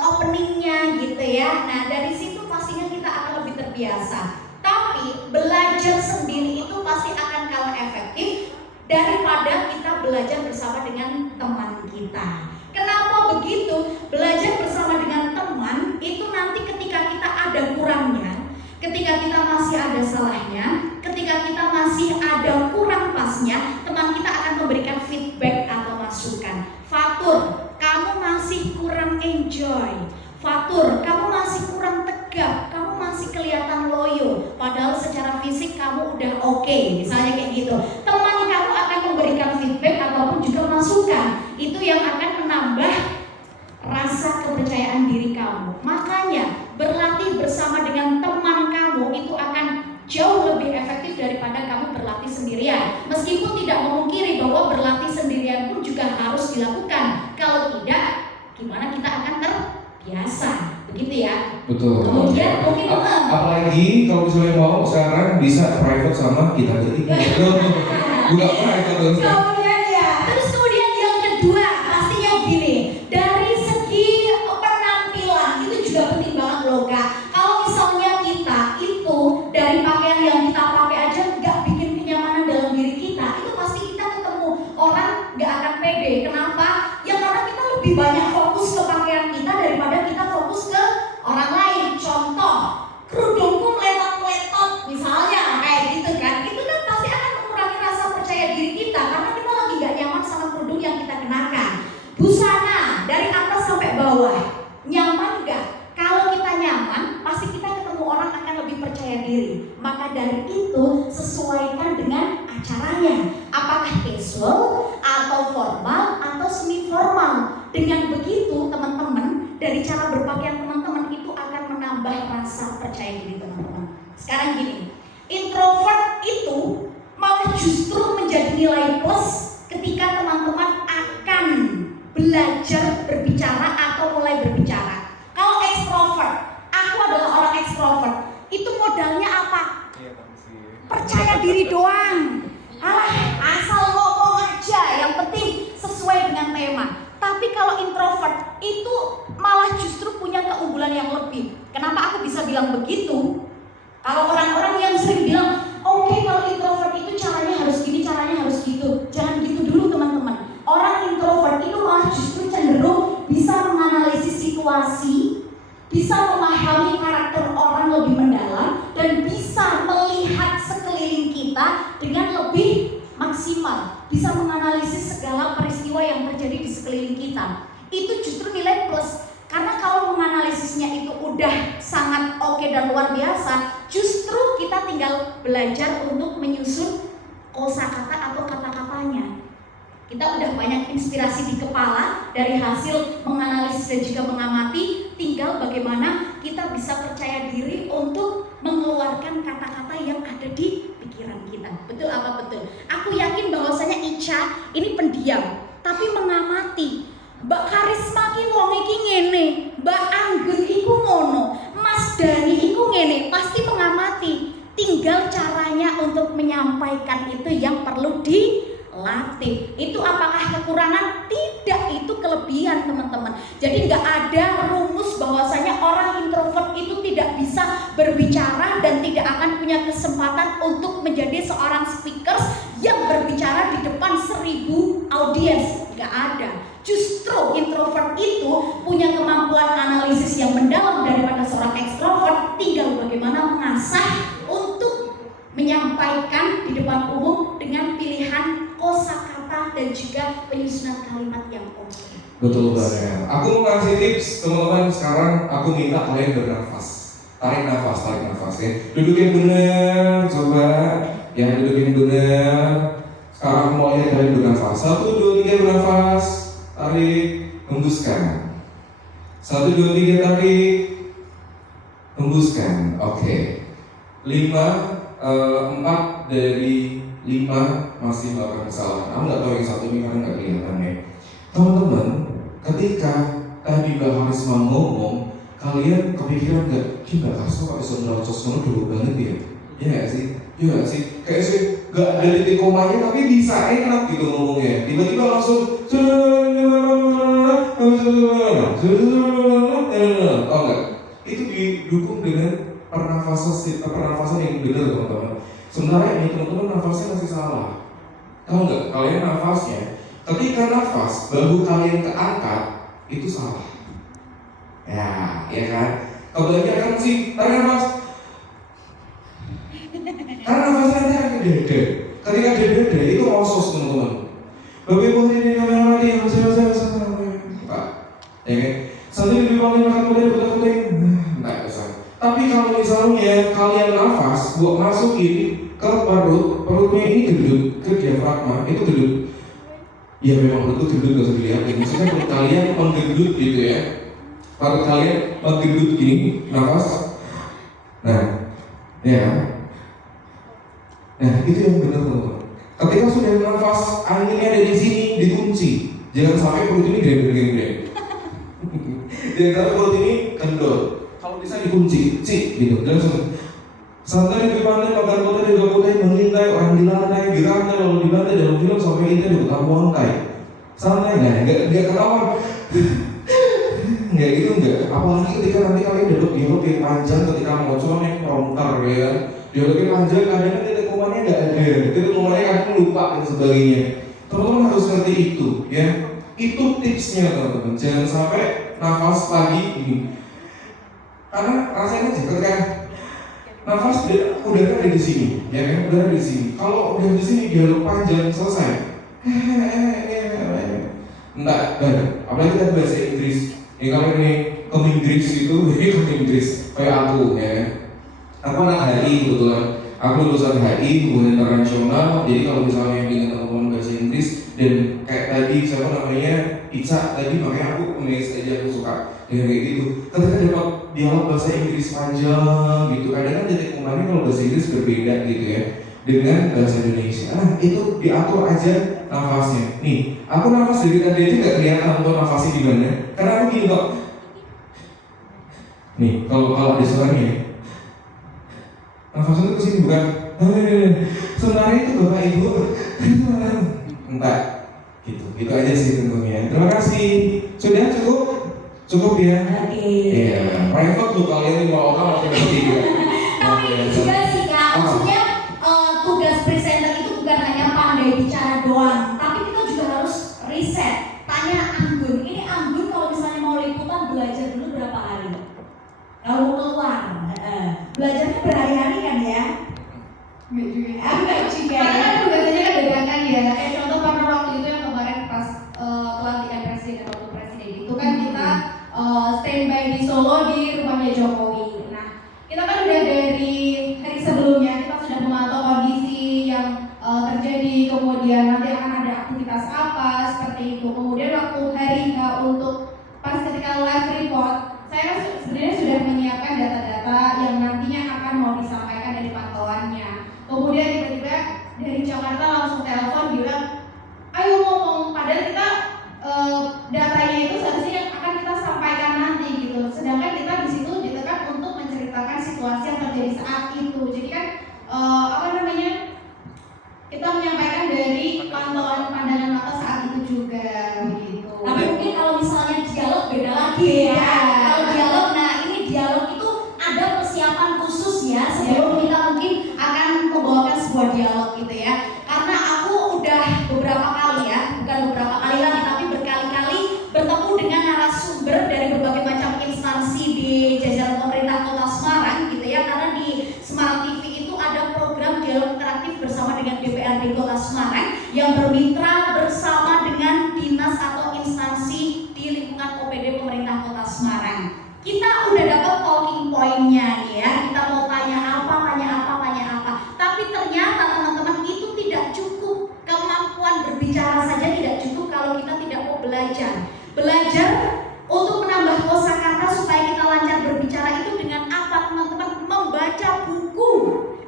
openingnya gitu ya. Nah dari situ pastinya kita akan lebih terbiasa. Tapi belajar sendiri itu pasti akan kalah efektif daripada kita belajar bersama dengan teman kita. Kenapa begitu? Belajar bersama dengan teman itu nanti ketika kita ada kurangnya, ketika kita masih ada salahnya, ketika kita masih ada kurang pasnya, teman kita akan memberikan feedback atau masukan. Fatur, kamu masih kurang enjoy. Fatur, kamu masih kurang tegap, kamu masih kelihatan loyo, padahal secara fisik kamu udah oke, misalnya kayak gitu. Teman kamu akan memberikan feedback ataupun juga masukan. Itu yang akan menambah rasa kepercayaan diri kamu. Makanya berlatih bersama dengan teman kamu itu akan jauh lebih efektif daripada kamu berlatih sendirian. Meskipun tidak memungkiri bahwa berlatih sendirian pun juga harus dilakukan. Kalau tidak, gimana kita akan terbiasa, begitu ya. Betul. Kemudian mungkin apalagi kalau misalnya mau sekarang bisa private sama kita bertiga. Bukan private terus. Kemudian ya, terus kemudian yang kedua pastinya gini, dari segi penampilan itu juga penting banget loh Kak. Kalau misalnya kita itu dari pakaian yang kita pakai aja nggak bikin kenyamanan dalam diri kita, itu pasti kita ketemu orang nggak akan pede. Kenapa? Ya karena kita lebih banyak fokus ke pakaian kita daripada kita fokus ke orang lain. Contoh, kerudungku meletot-meletot misalnya kayak gitu kan, itu kan pasti akan mengurangi rasa percaya diri kita karena kita lagi gak nyaman sama kerudung yang kita kenakan. Busana dari atas sampai bawah, nyaman gak? Kalau kita nyaman, pasti kita ketemu orang akan lebih percaya diri. Maka dari itu sesuaikan dengan acaranya, apakah casual atau formal atau semi formal. Dengan begitu teman-teman, dari cara berpakaian teman-teman itu akan menambah rasa percaya diri teman-teman. Sekarang gini, introvert itu malah justru menjadi nilai plus ketika teman-teman akan belajar berbicara atau mulai berbicara. Kalau ekstrovert, aku adalah orang ekstrovert, itu modalnya apa? Percaya diri doang. Alah, asal ngomong aja, yang penting sesuai dengan tema. Tapi kalau introvert itu malah justru punya keunggulan yang lebih. Kenapa aku bisa bilang begitu? Kalau orang-orang yang sering bilang, oke, kalau introvert itu caranya harus gini, caranya harus gitu. Jangan gitu dulu teman-teman. Orang introvert itu malah justru cenderung bisa menganalisis situasi, bisa memahami karakter orang lebih mendalam, dan bisa melihat sekeliling kita dengan lebih maksimal. Bisa menganalisis segala peristiwa yang terjadi di sekeliling kita. Itu justru nilai plus. Karena kalau menganalisisnya itu udah sangat oke dan luar biasa, justru kita tinggal belajar untuk menyusun kosakata atau kata-katanya. Kita udah banyak inspirasi di kepala dari hasil menganalisis dan juga mengamati. Tinggal bagaimana kita bisa percaya diri untuk mengeluarkan kata-kata yang ada di pikiran kita. Betul apa betul? Aku yakin bahwasanya Ica ini pendiam, tapi mengamati. Mbak Karisma ki wong iki ngene, Mbak Anggun iku ngono, Mas Dani iku ngene, pasti mengamati. Tinggal caranya untuk menyampaikan itu yang perlu dilatih. Itu apakah kekurangan? Tidak, itu kelebihan teman-teman. Jadi nggak ada rumus bahwasanya orang introvert itu tidak bisa berbicara dan tidak akan punya kesempatan untuk menjadi seorang speaker yang berbicara di depan 1000 audiens. Nggak ada. Justru introvert itu punya kemampuan analisis yang mendalam daripada seorang ekstrovert. Tinggal bagaimana mengasah untuk menyampaikan di depan umum dengan pilihan kosakata dan juga penyusunan kalimat yang oke. Betul banget. Aku mau kasih tips teman-teman. Sekarang aku minta kalian bernafas. Tarik nafas ya. Dudukin benar, coba. Ya, dudukin benar. Sekarang aku mau lihat kalian bernafas. 1, 2, 3 bernafas. Tarik, hembus hembuskan. 1, 2, 3 tarik, hembuskan. Oke. 4 dari 5 masih melakukan kesalahan. Aku nggak tahu yang satu ini karena nggak kelihatan ya. Teman-teman, ketika tadi Mbak Harisma ngomong, kalian kepikiran nggak? Mbak Harisma kok bisa merocos dulu banget ya? Iya nggak sih? Iya nggak sih? Kayak sih nggak ada titik komanya tapi bisa enak gitu ngomongnya. Tiba-tiba langsung oh enggak? Itu didukung dengan pernafasan yang benar teman-teman. Sementara ini teman-teman nafasnya masih salah. Tahu nggak? Kalian nafasnya, ketika nafas bahu kalian keangkat itu salah. Ya kan? Kebanyakan sih tarik nafas. Karena nafasnya nanti akan ke dada. Ketika di dada itu osos teman-teman. Bapak ibu ini kamera mati yang masih Pak. Ya kan? Sambil dipanggil makan kuda. Nggak bisa. Tapi kalau misalnya kalian nafas, buat masukin ke perutnya ini gendut, ke diafragma itu gendut. Ya memang perut itu gendut, gak usah dilihatin. Maksudnya perut kalian menggendut gitu ya. Perut kalian menggendut gini, nafas. Nah, ya. Nah itu yang benar teman-teman. Ketika sudah nafas, anginnya ada di sini, dikunci. Jangan sampai perut ini gede-gede. Jangan sampai perut ini kendor. Kalau bisa dikunci, gitu. Dan santai di pantai, makan kota di kota, mengintai orang di lantai, lalu di lantai dalam film sampai kita di utama lantai. Santai nggak ketahuan. Nggak gitu nggak. Apalagi ketika nanti kalian dialog yang panjang ketika mau naik prompter ya. Dialog yang panjang kadang titik komanya nggak ada, titik komanya kadang lupa dan sebagainya. Teman-teman harus ngerti itu ya. Itu tipsnya teman-teman. Jangan sampai nafas lagi ini. Karena rasanya aja ketika nafas udara ada di sini, ya kan? Udara di sini. Kalau udah di sini dialog panjang selesai. Enggak, apalagi kita bahasa Inggris. Ya kalau ini ke Inggris itu, ini ke Inggris kayak aku, ya kan? Aku anak HI kebetulan. Aku lulusan HI, hubungan internasional. Jadi kalau misalnya ingin teman-teman bahasa Inggris dan kayak tadi siapa namanya Ica tadi, makanya aku amazed aja, aku suka dengan kayak gitu. Ketika dapat dialog bahasa Inggris panjang gitu, kadang kan titik komanya kalau bahasa Inggris berbeda gitu ya dengan bahasa Indonesia. Nah itu diatur aja nafasnya. Nih, aku nafas dari tadi aja nggak kelihatan untuk nafasnya gimana. Karena aku gini kok. Nih, kalau ada suaranya, nafasnya itu kesini bukan. Sebenarnya itu bapak ibu, entah. Gitu aja sih tentunya. Terima kasih. Sudah cukup ya. Iya. Private tuh kalian 5 orang langsung bertiga. Tapi juga sih Kak, maksudnya tugas presenter itu bukan hanya pandai bicara doang, tapi kita juga harus riset. Tanya Anggun, ini Anggun kalau misalnya mau liputan belajar dulu berapa hari? Kalau mau keluar, belajarnya berhari-hari kan ya? Enggak juga. Karena kan tugasnya kan dadakan ya. Kayak contoh pada waktu itu yang kemarin pas pelantikan presiden waktu presiden itu kan kita standby di Solo di rumahnya Jokowi. Nah, kita kan udah dari hari sebelumnya kita sudah memantau kondisi yang terjadi, kemudian nanti akan ada aktivitas apa seperti itu. Kemudian waktu hari untuk pas ketika live report, saya sebenarnya sudah menyiapkan data-data yang nantinya akan mau disampaikan dari pantauannya. Kemudian tiba-tiba dari Jakarta langsung telepon bilang, ayo ngomong, padahal kita datanya itu seharusnya yang akan kita sampaikan nanti gitu. Sedangkan kita di situ ditekan untuk menceritakan situasi yang terjadi saat itu. Jadi kan kita menyampaikan dari pantauan pandangan mata saat itu juga gitu. Tapi mungkin kalau misalnya dialog beda lagi ya. Kalau dialog, nah ini dialog itu ada persiapan khusus ya sebelum kita mungkin akan membawakan sebuah dialog gitu ya. Karena aku udah beberapa kali ya, bukan beberapa kali lagi tapi berkali-kali bertemu dengan narasumber dari berbagai macam instansi di jajaran pemerintah Kota Semarang gitu ya. Karena di Semarang TV itu ada program dialog interaktif bersama dengan DPRD Kota Semarang yang bermitra bersama dengan dinas atau instansi di lingkungan OPD pemerintah Kota Semarang. Kita udah dapat talking point-nya nih ya. Kita mau tanya apa. Tapi ternyata teman-teman itu tidak cukup. Kemampuan berbicara saja tidak cukup kalau kita tidak mau belajar. Belajar untuk menambah kosakata supaya kita lancar berbicara itu dengan apa teman-teman? Membaca buku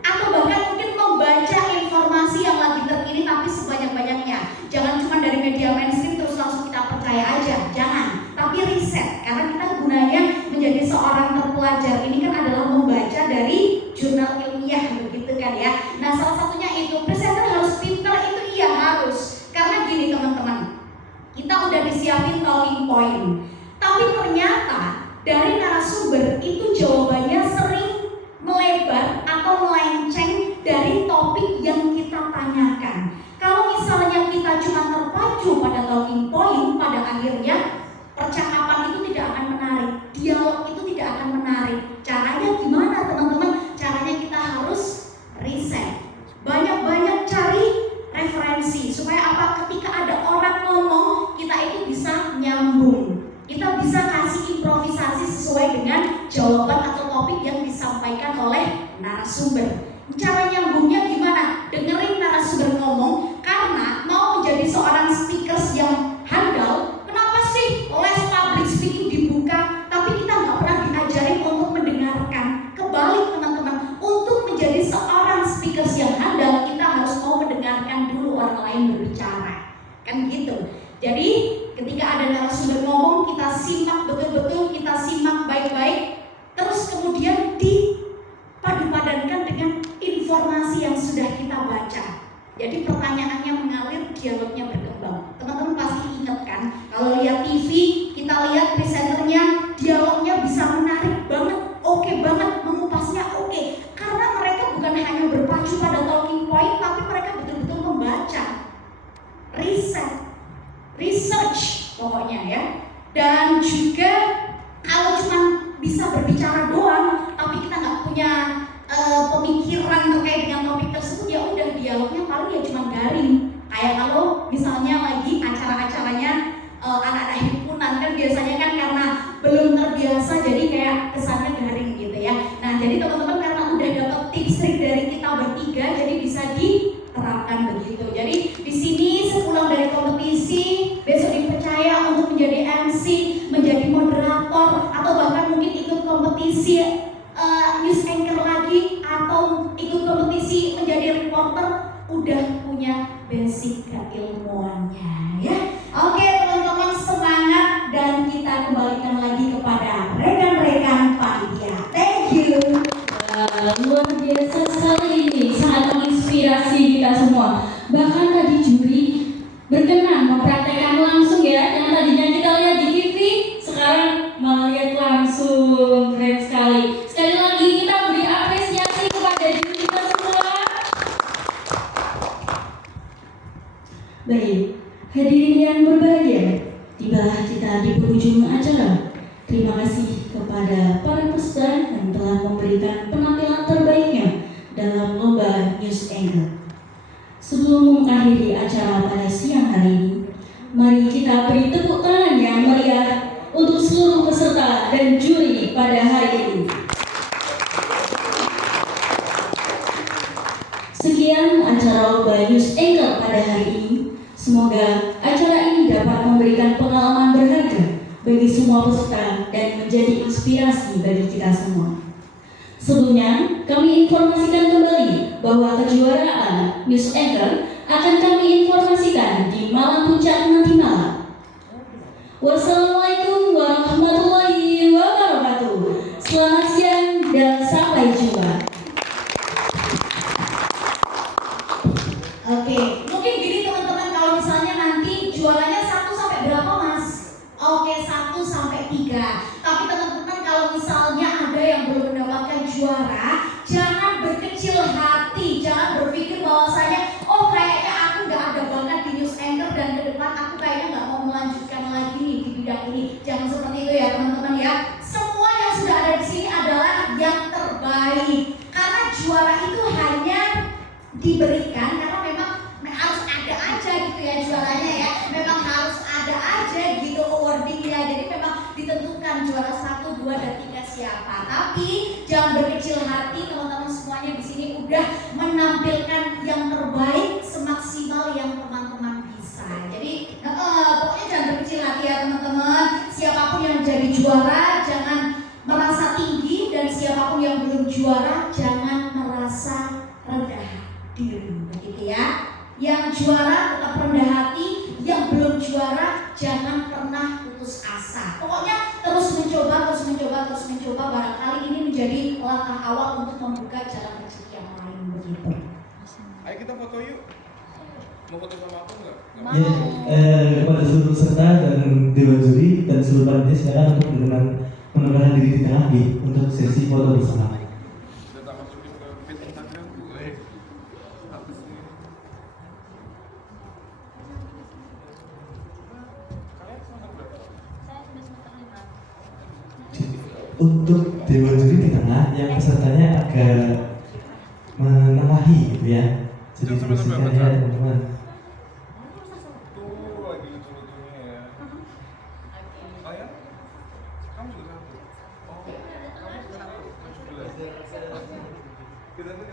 atau bahkan mungkin membaca informasi yang lagi terkini tapi sebanyak-banyaknya. Jangan cuma dari media mainstream terus langsung kita percaya aja, jangan. Tapi riset, karena kita gunanya menjadi seorang terpelajar ini kan adalah membaca dari jurnal ilmiah begitu kan ya. Nah salah satunya itu presenter harus pintar, itu iya harus. Karena gini teman-teman, kita udah disiapin talking point, tapi ternyata dari narasumber itu jawabannya sering melebar atau melenceng dari topik yang kita tanyakan. Kalau misalnya kita cuma terpacu pada talking point, pada akhirnya percakapan itu tidak akan menarik, dialog itu tidak akan menarik. Caranya gimana teman-teman? Caranya kita harus riset, banyak-banyak cari referensi supaya apa? Ketika ada orang ngomong, kita itu bisa nyambung, kita bisa kasih improvisasi sesuai dengan jawaban atau topik yang disampaikan oleh narasumber. Cara nyambungnya gimana? Dengerin narasumber ngomong, karena mau menjadi seorang speakers yang handal. Kenapa sih les public speaking dibuka, tapi kita nggak pernah diajarin untuk mendengarkan? Kebalik teman-teman, untuk menjadi seorang speakers yang handal, kita harus mau mendengarkan dulu orang lain berbicara, kan gitu. Jadi ketika ada narasumber ngomong, kita simak betul-betul, kita simak baik-baik, terus kemudian dipadu-padankan dengan informasi yang sudah kita baca. Jadi pertanyaannya mengalir, dialognya berkembang. Teman-teman pasti ingat kan, kalau lihat TV, kita lihat presenternya, dialognya bisa menarik banget, oke banget, mengupasnya oke. Karena mereka bukan hanya berpacu pada talking point, tapi mereka betul-betul membaca, research pokoknya ya. Dan juga kalau cuma bisa berbicara doang, tapi kita nggak punya pemikiran terkait dengan topik tersebut, ya udah dialognya paling ya cuma garing. Kayak kalau misalnya lagi acara-acaranya anak-anak himpunan kan biasanya kan karena belum terbiasa jadi kayak kesannya garing gitu ya. Nah jadi teman-teman karena udah dapat tips trik dari kita bertiga, jadi bisa diterapkan begitu. Jadi di sini sepulang dari kompetisi, besok dipercaya untuk menjadi MC, menjadi moderator, atau bahkan mungkin ikut kompetisi news anchor lagi, atau ikut kompetisi menjadi reporter, udah punya basic keilmuannya ya. Oke teman-teman, semangat, dan kita kembalikan lagi kepada rekan-rekan panitia. Thank you. Luar biasa sekali ini, sangat menginspirasi kita semua. Bahkan tadi juri berkenan mempraktekkan langsung ya, yang tadinya kita lihat di TV, sekarang malah lihat langsung. Keren sekali. Sekali lagi kita beri apresiasi kepada juri kita semua. Baik, hadirin yang berbahagia, tibalah kita di penghujung acara. Terima kasih kepada para peserta yang telah memberikan penampilan terbaiknya dalam lomba News Anchor. Sebelum mengakhiri acara pada siang hari ini, mari kita beri tepuk tangan yang meriah untuk seluruh peserta dan juri pada hari ini. Sekian acara lomba News Anchor pada hari ini. Semoga acara ini dapat memberikan pengalaman berharga bagi semua peserta dan menjadi inspirasi bagi kita semua. Sebelumnya, kami informasikan kembali bahwa kejuaraan News Anchor akan kami informasikan di malam puncak nanti malam. Wassalamualaikum warahmatullahi wabarakatuh. Selamat siang dan sampai jumpa. Oke, mungkin gini teman-teman, kalau misalnya nanti juaranya 1 sampai berapa mas? Oke, 1 sampai 3. Tapi teman-teman kalau misalnya ada yang belum mendapatkan juara, jangan berkecil hati, jangan berpikir bahwasanya oh kayaknya aku nggak ada bakat di News Anchor dan ke depan aku kayaknya nggak mau melanjutkan lagi nih di bidang ini. Jangan seperti itu ya teman-teman ya. Semua yang sudah ada di sini adalah yang terbaik. Karena juara itu hanya diberikan karena memang harus ada aja gitu ya juaranya ya. Memang harus ada aja gitu awardingnya. Jadi memang ditentukan juara 1, 2, dan 3 siapa. Tapi jangan berkecil hati, teman-teman semuanya di sini udah menampilkan yang terbaik semaksimal yang teman-teman bisa. Jadi pokoknya jangan berkecil hati ya teman-teman. juara jangan merasa tinggi, dan siapapun yang belum juara jangan merasa rendah diri, begitu ya. Yang juara tetap rendah hati, yang belum juara jangan pernah putus asa. Pokoknya terus mencoba, barangkali ini menjadi langkah awal untuk membuka jalan rezeki yang lain, begitu. Ayo kita foto yuk. Mau foto sama aku nggak? Ya, kepada seluruh peserta dan dewan juri dan seluruh panitia sekarang untuk menempatkan diri di tengah untuk sesi foto bersama. Sudah tak masukin ke feed Instagram gue. Apa sih? Kalian semester berapa? Saya sudah semester 5. Untuk dewan juri di tengah, yang pesertanya agak menengahi gitu ya. Jadi posisinya ya teman-teman. Tuh lagi lucu-lucunya ya. Oh ya? Kamu juga satu? Oh, kamu juga satu? 17. Kita tuh.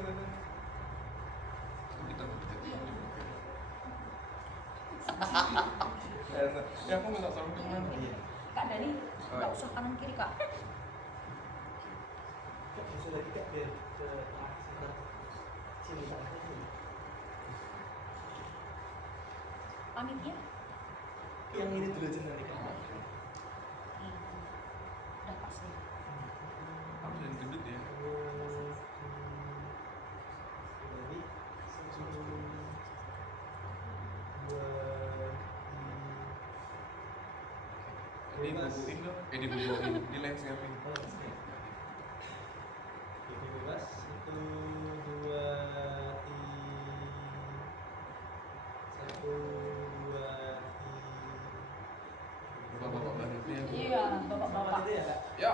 Ya aku minta tolong ke mana? Kak Dani, nggak usah kanan kiri Kak. Pamit ya. Yang ini dulu aja nanti kan. Udah pas nih. Kamu jangan gendut ya. Dibubuin dong, dibubuin, di landscaping. Bebas, 1, 2, 3. Bapak-bapak baratnya. Iya, bapak-bapak. Ya.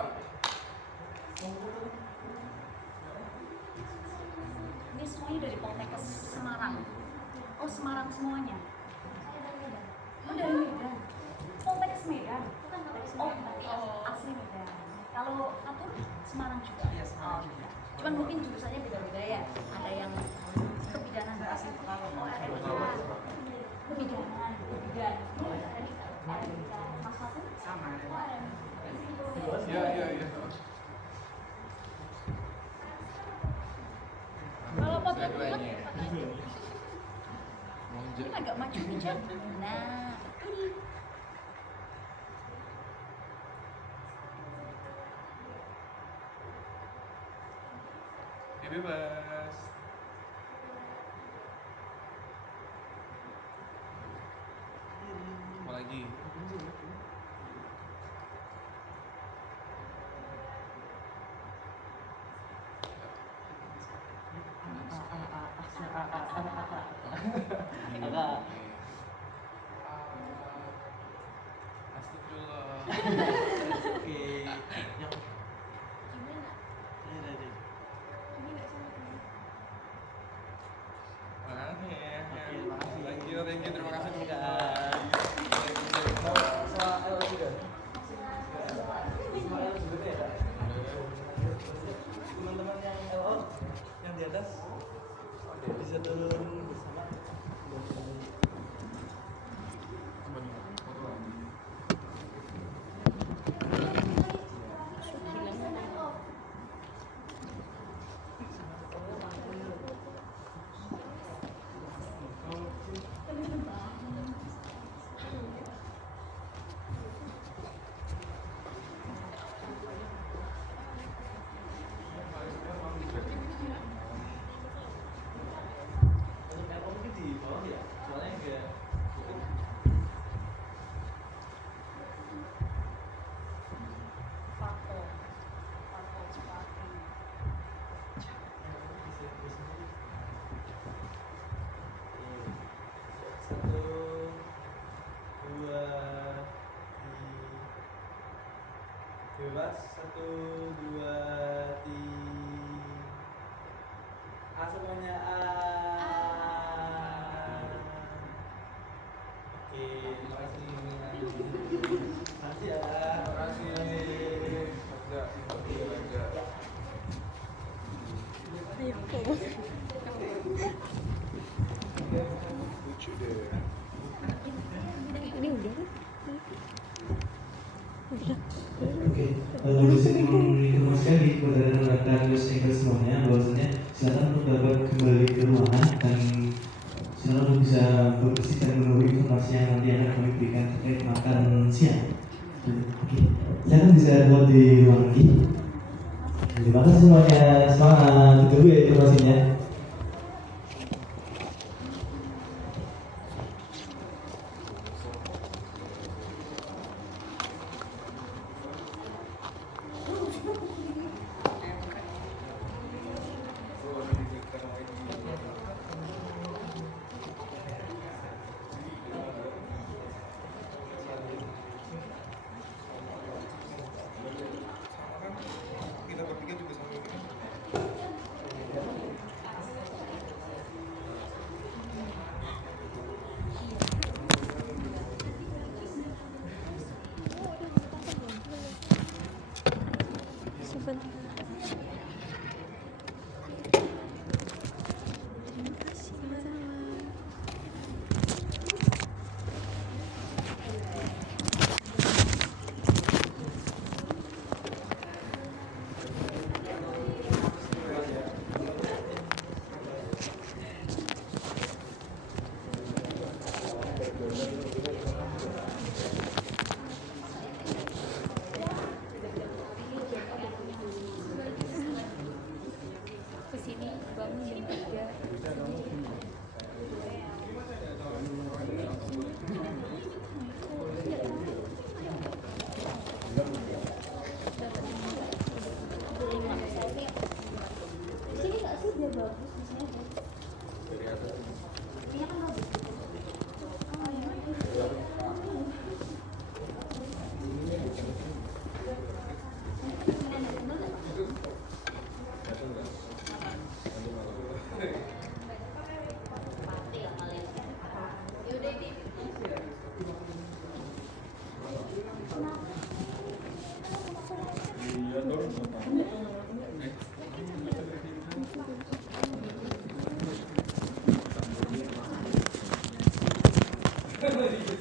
Ini semuanya dari Poltekkes Semarang. Oh, Semarang semuanya. Oh, dari Medan. Poltekkes Medan. Oh, berarti asli Medan. Kalau atur Semarang juga. Oh, iya. Cuman mungkin jurusannya beda-beda ya. Ada yang kebidanan bahasa kalau ada yang kebidanan. Mas Satu sama. Ya. Kalau potret Dua-duanya. ini agak maju nih, Jan. Nah, ini. Ya, bebas. Apa lagi? Astagfirullah. Thank you, terima kasih Teman-teman yang LO yang di atas bisa turun bersama. Bebas, 1, 2, 3. Semuanya Oke, terima kasih. Terima kasih ya. Terima kasih. Lucu deh. Ini udah kan? Udah. di sini menginformasikan kepada rekan-rekan news anchor semuanya bahwasanya silakan untuk dapat kembali ke ruangan dan silakan untuk bisa berbersih dan menunggu informasi yang nanti akan kami berikan terkait makan siang. Oke, silakan bisa buat di ruangan ini. Terima kasih semuanya, semangat. Ditunggu ya informasinya. Kita bertiga juga sama ini. Kesini bangun jam 3. Sini nggak sih biar bagus di sini aja. Iya kan bagus. Oh, iya. Iya,